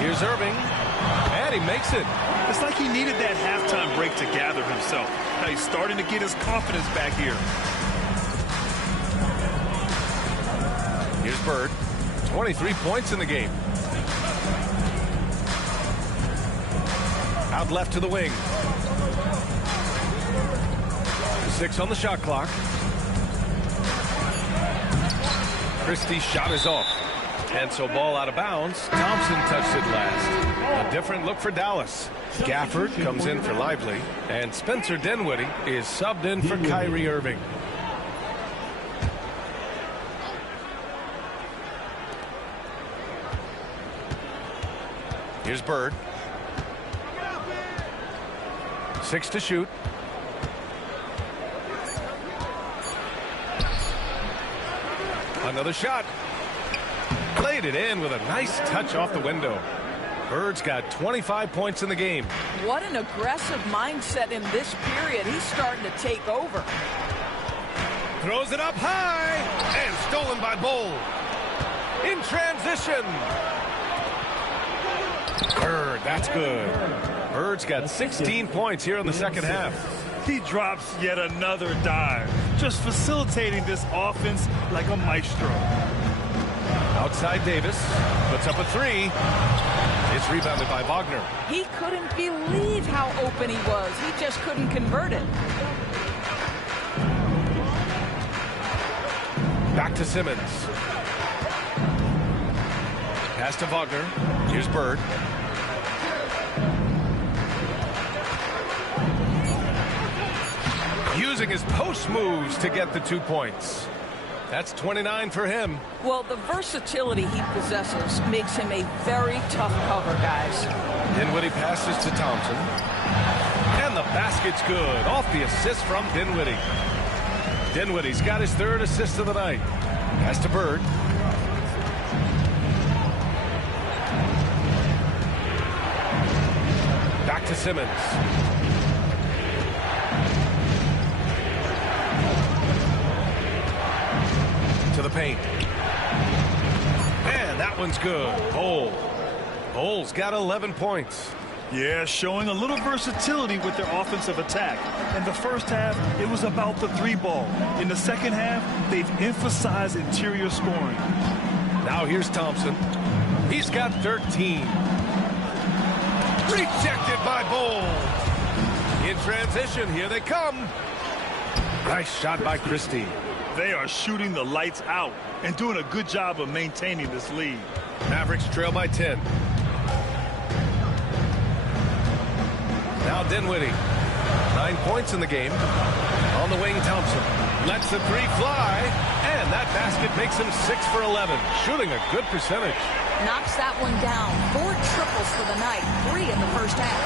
Here's Irving. And he makes it. It's like he needed that halftime break to gather himself. Now he's starting to get his confidence back here. Here's Bird. 23 points in the game. Out left to the wing. 6 on the shot clock. Christie's shot is off. And so ball out of bounds. Thompson touched it last. A different look for Dallas. Gafford comes in for Lively. And Spencer Dinwiddie is subbed in for Kyrie Irving. Here's Bird. 6 to shoot. Another shot. Played it in with a nice touch off the window. Bird's got 25 points in the game. What an aggressive mindset in this period. He's starting to take over. Throws it up high and stolen by Bull. In transition. Bird, that's good. Bird's got 16 points here in the second half. He drops yet another dive, just facilitating this offense like a maestro. Outside Davis, puts up a 3. It's rebounded by Wagner. He couldn't believe how open he was. He just couldn't convert it. Back to Simmons. Pass to Wagner. Here's Bird. Using his post moves to get the 2 points. That's 29 for him. Well, the versatility he possesses makes him a very tough cover, guys. Dinwiddie passes to Thompson. And the basket's good. Off the assist from Dinwiddie. Dinwiddie's got his 3rd assist of the night. Pass to Bird. Back to Simmons. To the paint. And that one's good. Bole's got 11 points. Yeah, showing a little versatility with their offensive attack. In the first half, it was about the three ball. In the second half, they've emphasized interior scoring. Now here's Thompson. He's got 13. Rejected by Bole. In transition, here they come. Nice shot by Christie. They are shooting the lights out and doing a good job of maintaining this lead. Mavericks trail by 10. Now Dinwiddie. 9 points in the game. On the wing, Thompson lets the three fly, and that basket makes him 6 for 11, shooting a good percentage. Knocks that one down. 4 triples for the night, 3 in the first half.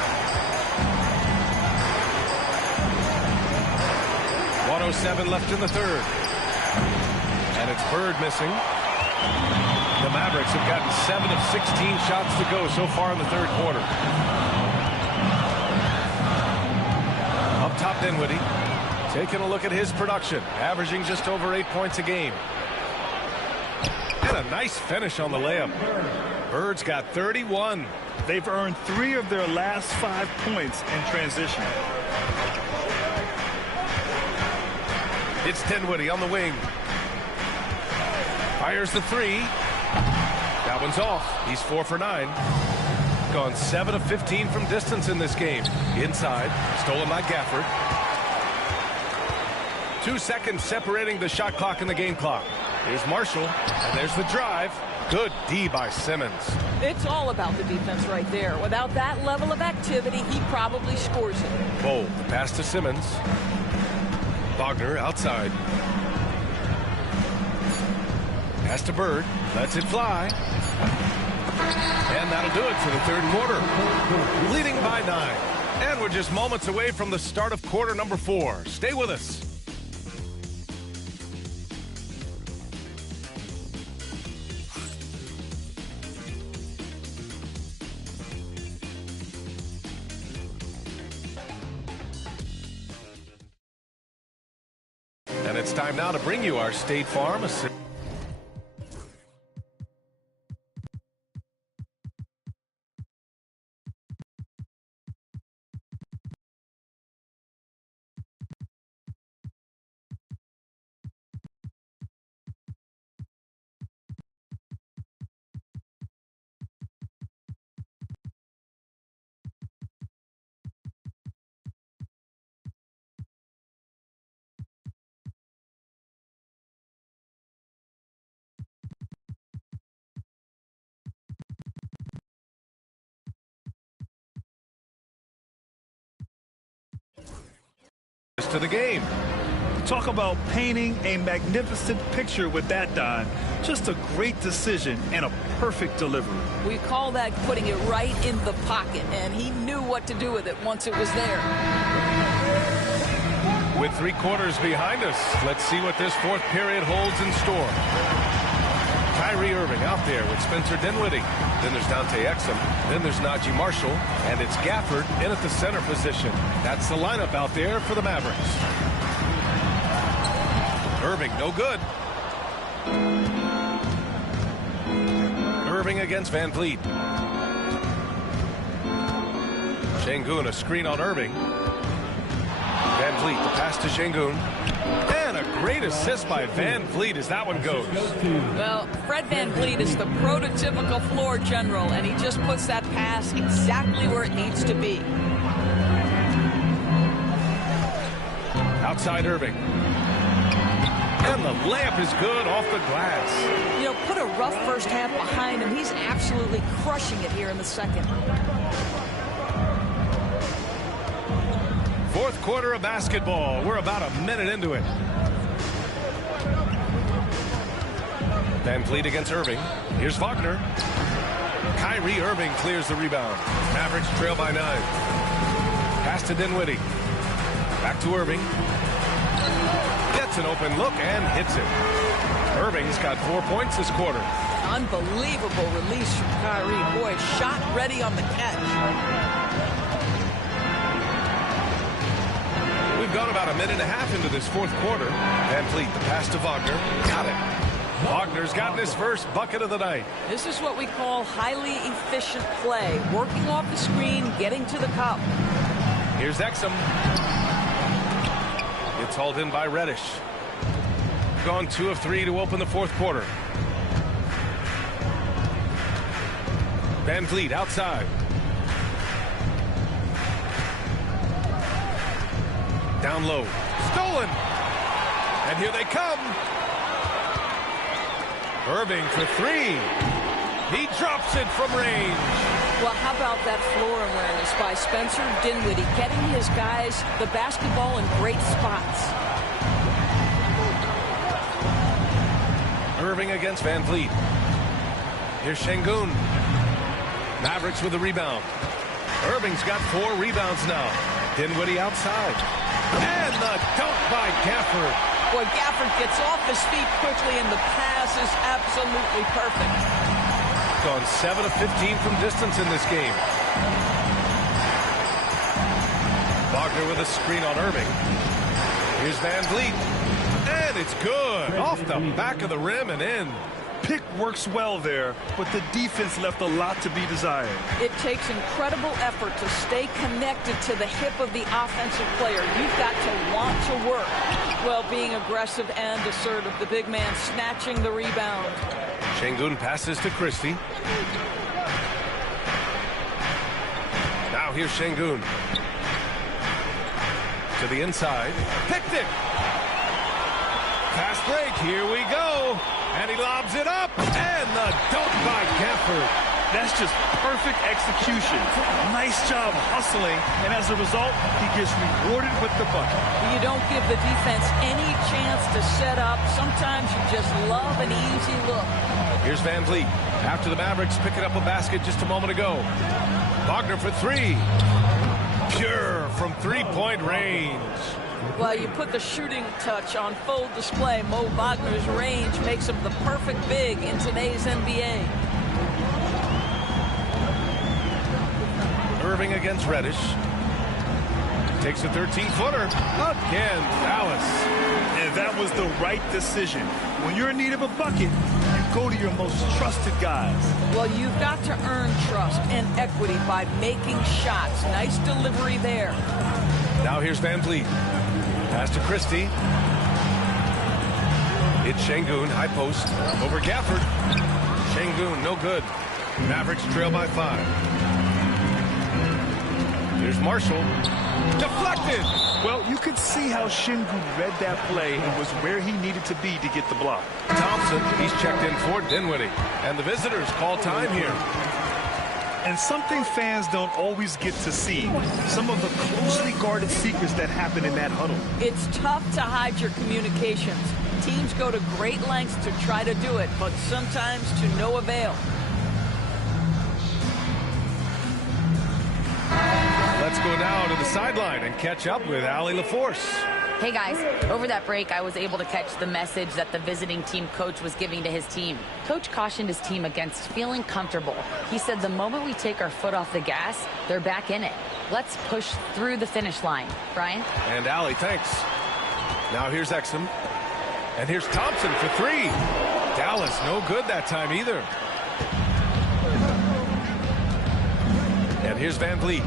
1:07 left in the third. And it's Bird missing. The Mavericks have gotten 7 of 16 shots to go so far in the third quarter. Up top, Dinwiddie. Taking a look at his production, averaging just over 8 points a game. And a nice finish on the layup. Bird's got 31. They've earned 3 of their last 5 points in transition. It's Dinwiddie on the wing. Fires the three. That one's off. He's 4 for 9. Gone 7 of 15 from distance in this game. Inside. Stolen by Gafford. 2 seconds separating the shot clock and the game clock. Here's Marshall. And there's the drive. Good D by Simmons. It's all about the defense right there. Without that level of activity, he probably scores it. Bole. The pass to Simmons. Wagner outside. Pass to Bird. Lets it fly. And that'll do it for the third quarter. Leading by 9. And we're just moments away from the start of quarter number 4. Stay with us. And it's time now to bring you our State Farm assist. To the game. Talk about painting a magnificent picture with that dime. Just a great decision and a perfect delivery. We call that putting it right in the pocket, and he knew what to do with it once it was there. With 3 quarters behind us, let's see what this fourth period holds in store. Kyrie Irving out there with Spencer Dinwiddie. Then there's Dante Exum. Then there's Najee Marshall. And it's Gafford in at the center position. That's the lineup out there for the Mavericks. Irving, no good. Irving against Van Vliet. Şengün, a screen on Irving. Van Vliet, the pass to Şengün. And a great assist by Van Vliet as that one goes. Well, Fred Van Vliet is the prototypical floor general, and he just puts that pass exactly where it needs to be. Outside Irving. And the layup is good off the glass. You know, put a rough first half behind him. He's absolutely crushing it here in the second. Fourth quarter of basketball. We're about a minute into it. Van Vliet against Irving. Here's Wagner. Kyrie Irving clears the rebound. Mavericks trail by 9. Pass to Dinwiddie. Back to Irving. Gets an open look and hits it. Irving's got 4 points this quarter. Unbelievable release from Kyrie. Boy, shot ready on the catch. We've gone about a minute and a half into this fourth quarter. Van Fleet, the pass to Wagner. Got it. Wagner's gotten his first bucket of the night. This is what we call highly efficient play. Working off the screen, getting to the cup. Here's Exum. It's hauled in by Reddish. Gone 2 of 3 to open the fourth quarter. Van Fleet outside. Down low. Stolen. And here they come. Irving for 3. He drops it from range. Well, how about that floor awareness by Spencer Dinwiddie, getting his guys the basketball in great spots. Irving against Van Fleet. Here's Şengün. Mavericks with the rebound. Irving's got 4 rebounds now. Dinwiddie outside. And the dunk by Gafford. Boy, Gafford gets off his feet quickly, and the pass is absolutely perfect. Gone 7 of 15 from distance in this game. Wagner with a screen on Irving. Here's Van Fleet. And it's good. Off the back of the rim and in. Pick works well there, but the defense left a lot to be desired. It takes incredible effort to stay connected to the hip of the offensive player. You've got to want to work. Well, being aggressive and assertive, the big man snatching the rebound. Şengün passes to Christie. Now here's Şengün. To the inside. Picked it. Fast break. Here we go. And he lobs it up. And the dunk by Gafford. That's just perfect execution. Nice job hustling, and as a result, he gets rewarded with the bucket. You don't give the defense any chance to set up. Sometimes you just love an easy look. Here's Van Fleet. After the Mavericks picking up a basket just a moment ago. Wagner for 3. Pure from three-point range. Well, you put the shooting touch on full display. Mo Wagner's range makes him the perfect big in today's NBA. Irving against Reddish. Takes a 13-footer. Again, Dallas. And that was the right decision. When you're in need of a bucket, you go to your most trusted guys. Well, you've got to earn trust and equity by making shots. Nice delivery there. Now here's Van Fleet. Pass to Christie. It's Şengün, high post. Over Gafford. Şengün, no good. Mavericks trail by 5. Here's Marshall. Deflected. Well, you could see how Şengün read that play and was where he needed to be to get the block. Thompson, he's checked in for Dinwiddie. And the visitors call time here. And something fans don't always get to see, some of the closely guarded secrets that happen in that huddle. It's tough to hide your communications. Teams go to great lengths to try to do it, but sometimes to no avail. Let's go now to the sideline and catch up with Allie LaForce. Hey guys, over that break, I was able to catch the message that the visiting team coach was giving to his team. Coach cautioned his team against feeling comfortable. He said the moment we take our foot off the gas, they're back in it. Let's push through the finish line. Brian? And Allie, thanks. Now here's Exum. And here's Thompson for 3. Dallas, no good that time either. And here's Van Fleet.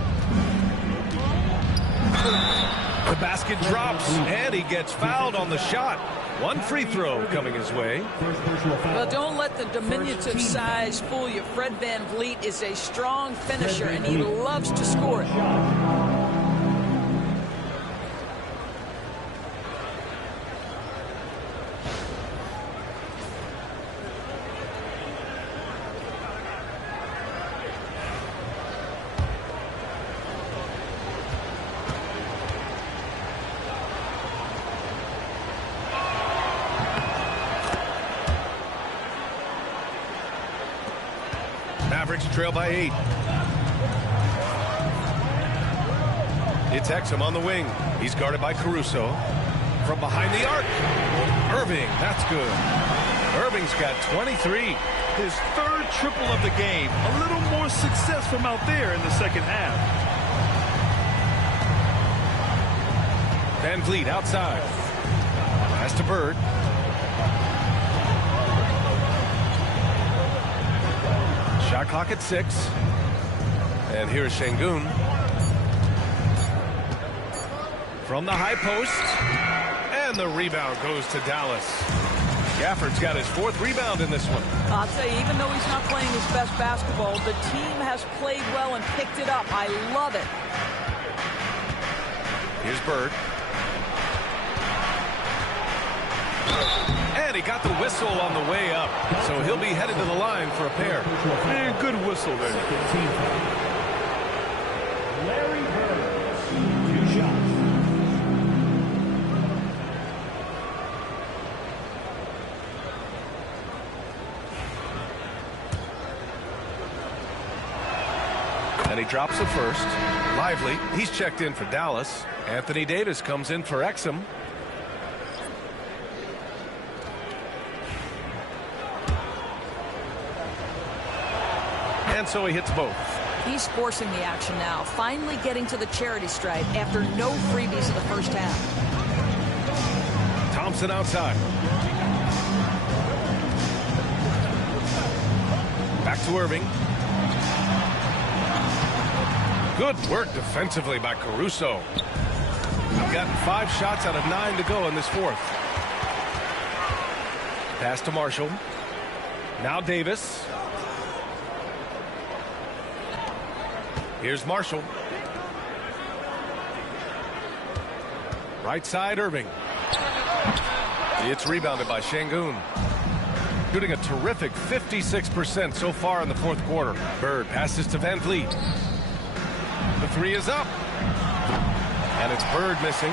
The basket drops, and he gets fouled on the shot. One free throw coming his way. Well, don't let the diminutive size fool you. Fred Van Vliet is a strong finisher, and he loves to score it. Mavericks trail by 8. It's Exum on the wing. He's guarded by Caruso. From behind the arc. Irving, that's good. Irving's got 23. His third triple of the game. A little more success from out there in the second half. Van Vliet outside. Pass to Bird. Shot clock at 6. And here's Şengün. From the high post. And the rebound goes to Dallas. Gafford's got his 4th rebound in this one. I'll tell you, even though he's not playing his best basketball, the team has played well and picked it up. I love it. Here's Bird. And he got the whistle on the way up. So he'll be headed to the line for a pair. Man, good whistle there. Larry Bird, 2 shots. And he drops the first. Lively, he's checked in for Dallas. Anthony Davis comes in for Exum. And so he hits both. He's forcing the action now, finally getting to the charity stripe after no freebies in the first half. Thompson outside. Back to Irving. Good work defensively by Caruso. We've gotten 5 shots out of 9 to go in this 4th. Pass to Marshall. Now Davis. Here's Marshall. Right side, Irving. It's rebounded by Şengün. Shooting a terrific 56% so far in the 4th quarter. Bird passes to Van Vliet. The 3 is up. And it's Bird missing.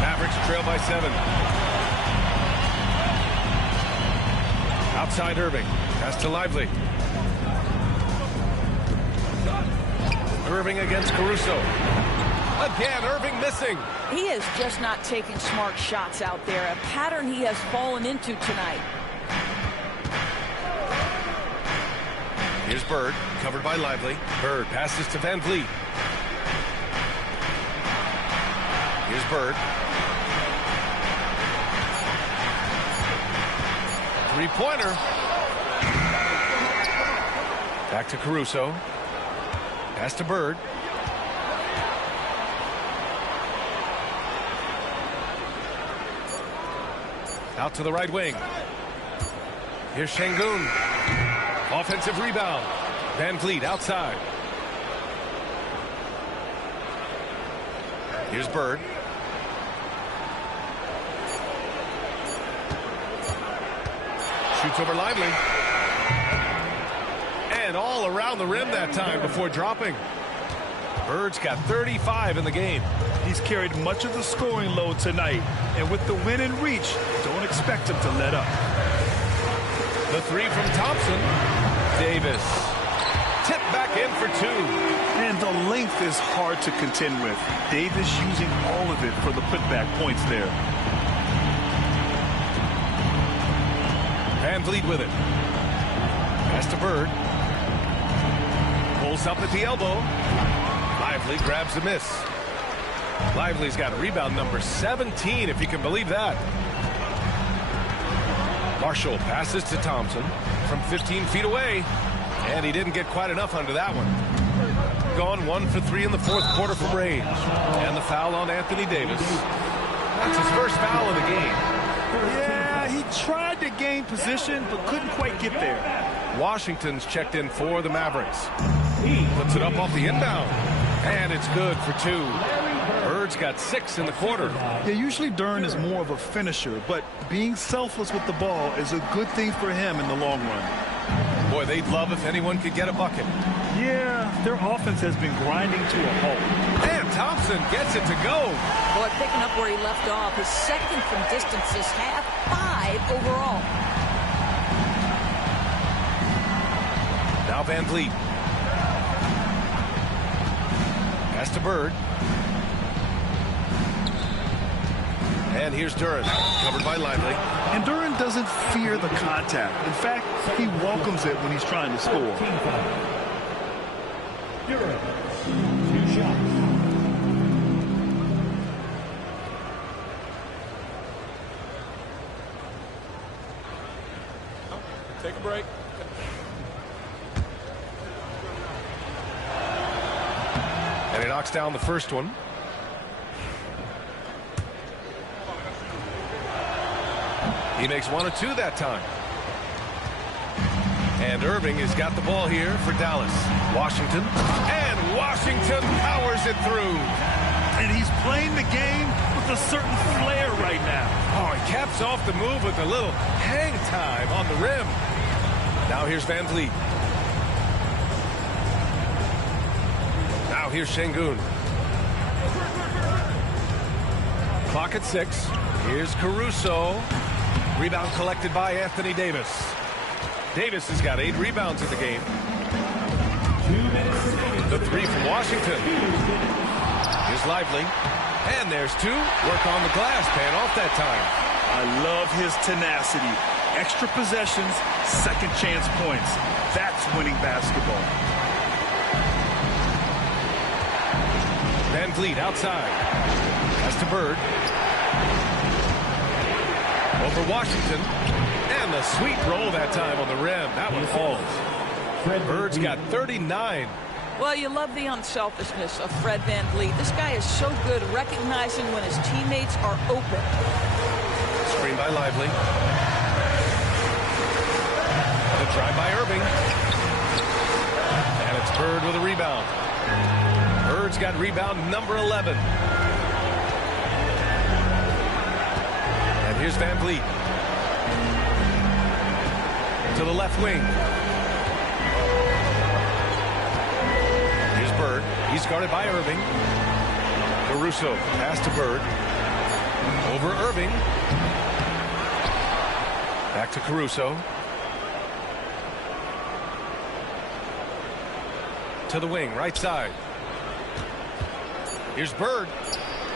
Mavericks trail by 7. Outside Irving. Pass to Lively. Irving against Caruso. Again, Irving missing. He is just not taking smart shots out there, a pattern he has fallen into tonight. Here's Bird, covered by Lively. Bird passes to Van Vliet. Here's Bird. 3-pointer. Back to Caruso. Pass to Bird. Out to the right wing. Here's Şengün. Offensive rebound. Van Vliet outside. Here's Bird. Shoots over Lively. And all around the rim that time before dropping. Bird's got 35 in the game. He's carried much of the scoring load tonight. And with the win in reach, don't expect him to let up. The 3 from Thompson. Davis. Tipped back in for 2. And the length is hard to contend with. Davis using all of it for the putback points there. Van Vliet with it. Pass to Bird. Pulls up at the elbow. Lively grabs the miss. Lively's got rebound number 17, if you can believe that. Marshall passes to Thompson from 15 feet away. And he didn't get quite enough under that one. Gone 1 for 3 in the 4th quarter from range. And the foul on Anthony Davis. That's his first foul of the game. Yeah, he tried to gain position, but couldn't quite get there. Washington's checked in for the Mavericks. He puts it up off the inbound. And it's good for 2. Bird's got 6 in the quarter. Yeah, usually Dern is more of a finisher, but being selfless with the ball is a good thing for him in the long run. Boy, they'd love if anyone could get a bucket. Yeah, their offense has been grinding to a halt. And Thompson gets it to go. Boy, picking up where he left off. His second from distance this half, 5 overall. Now Van Vliet. Pass to Bird. And here's Duran, covered by Lively. And Duran doesn't fear the contact. In fact, he welcomes it when he's trying to score. Duran, 2 shots. Take a break. And he knocks down the first one. He makes 1 of 2 that time. And Irving has got the ball here for Dallas. Washington. And Washington powers it through. And he's playing the game with a certain flair right now. Oh, he caps off the move with a little hang time on the rim. Now here's Van Vliet. Now here's Şengün. Clock at 6. Here's Caruso. Rebound collected by Anthony Davis. Davis has got 8 rebounds in the game. 2 minutes remaining. The 3 from Washington. Here's Lively. And there's 2. Work on the glass, paying off that time. I love his tenacity. Extra possessions, second chance points. That's winning basketball. Van Vliet outside. Pass to Bird. Over Washington. And the sweet roll that time on the rim. That one falls. Bird's got 39. Well, you love the unselfishness of Fred Van Vliet. This guy is so good recognizing when his teammates are open. Screen by Lively. The drive by Irving. And it's Bird with a rebound. Bird's got rebound number 11. And here's Van Vliet. To the left wing. Here's Bird. He's guarded by Irving. Caruso. Pass to Bird. Over Irving. Back to Caruso. To the wing, right side. Here's Bird.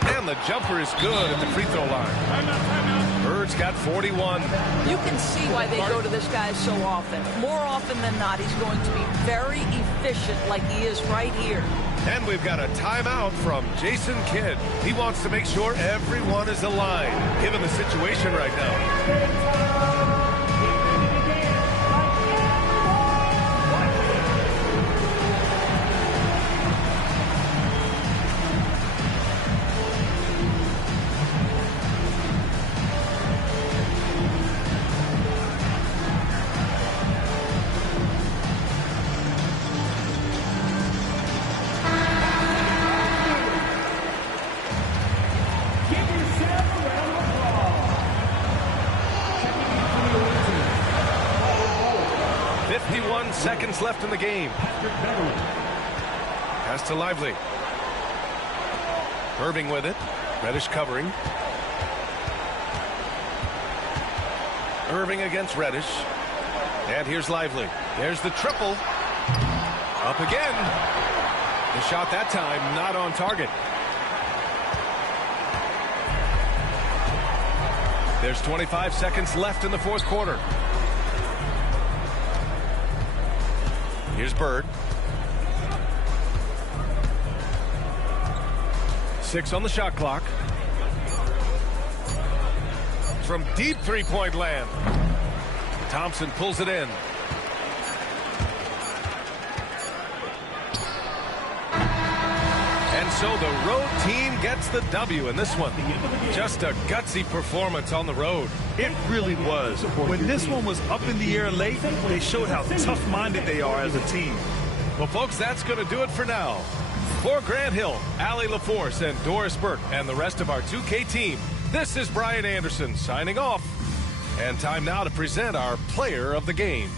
And the jumper is good at the free throw line. Bird's got 41. You can see why they go to this guy so often. More often than not, he's going to be very efficient like he is right here. And we've got a timeout from Jason Kidd. He wants to make sure everyone is aligned, given the situation right now. Seconds left in the game. Pass to Lively. Irving with it. Reddish covering. Irving against Reddish. And here's Lively. There's the triple. Up again. The shot that time not on target. There's 25 seconds left in the fourth quarter. Here's Bird. 6 on the shot clock. From deep three-point land. Thompson pulls it in. And so the road team gets the W in this one. Just a gutsy performance on the road. It really was. When this one was up in the air late, they showed how tough-minded they are as a team. Well, folks, that's going to do it for now. For Grant Hill, Allie LaForce, and Doris Burke, and the rest of our 2K team, this is Brian Anderson signing off. And time now to present our player of the game.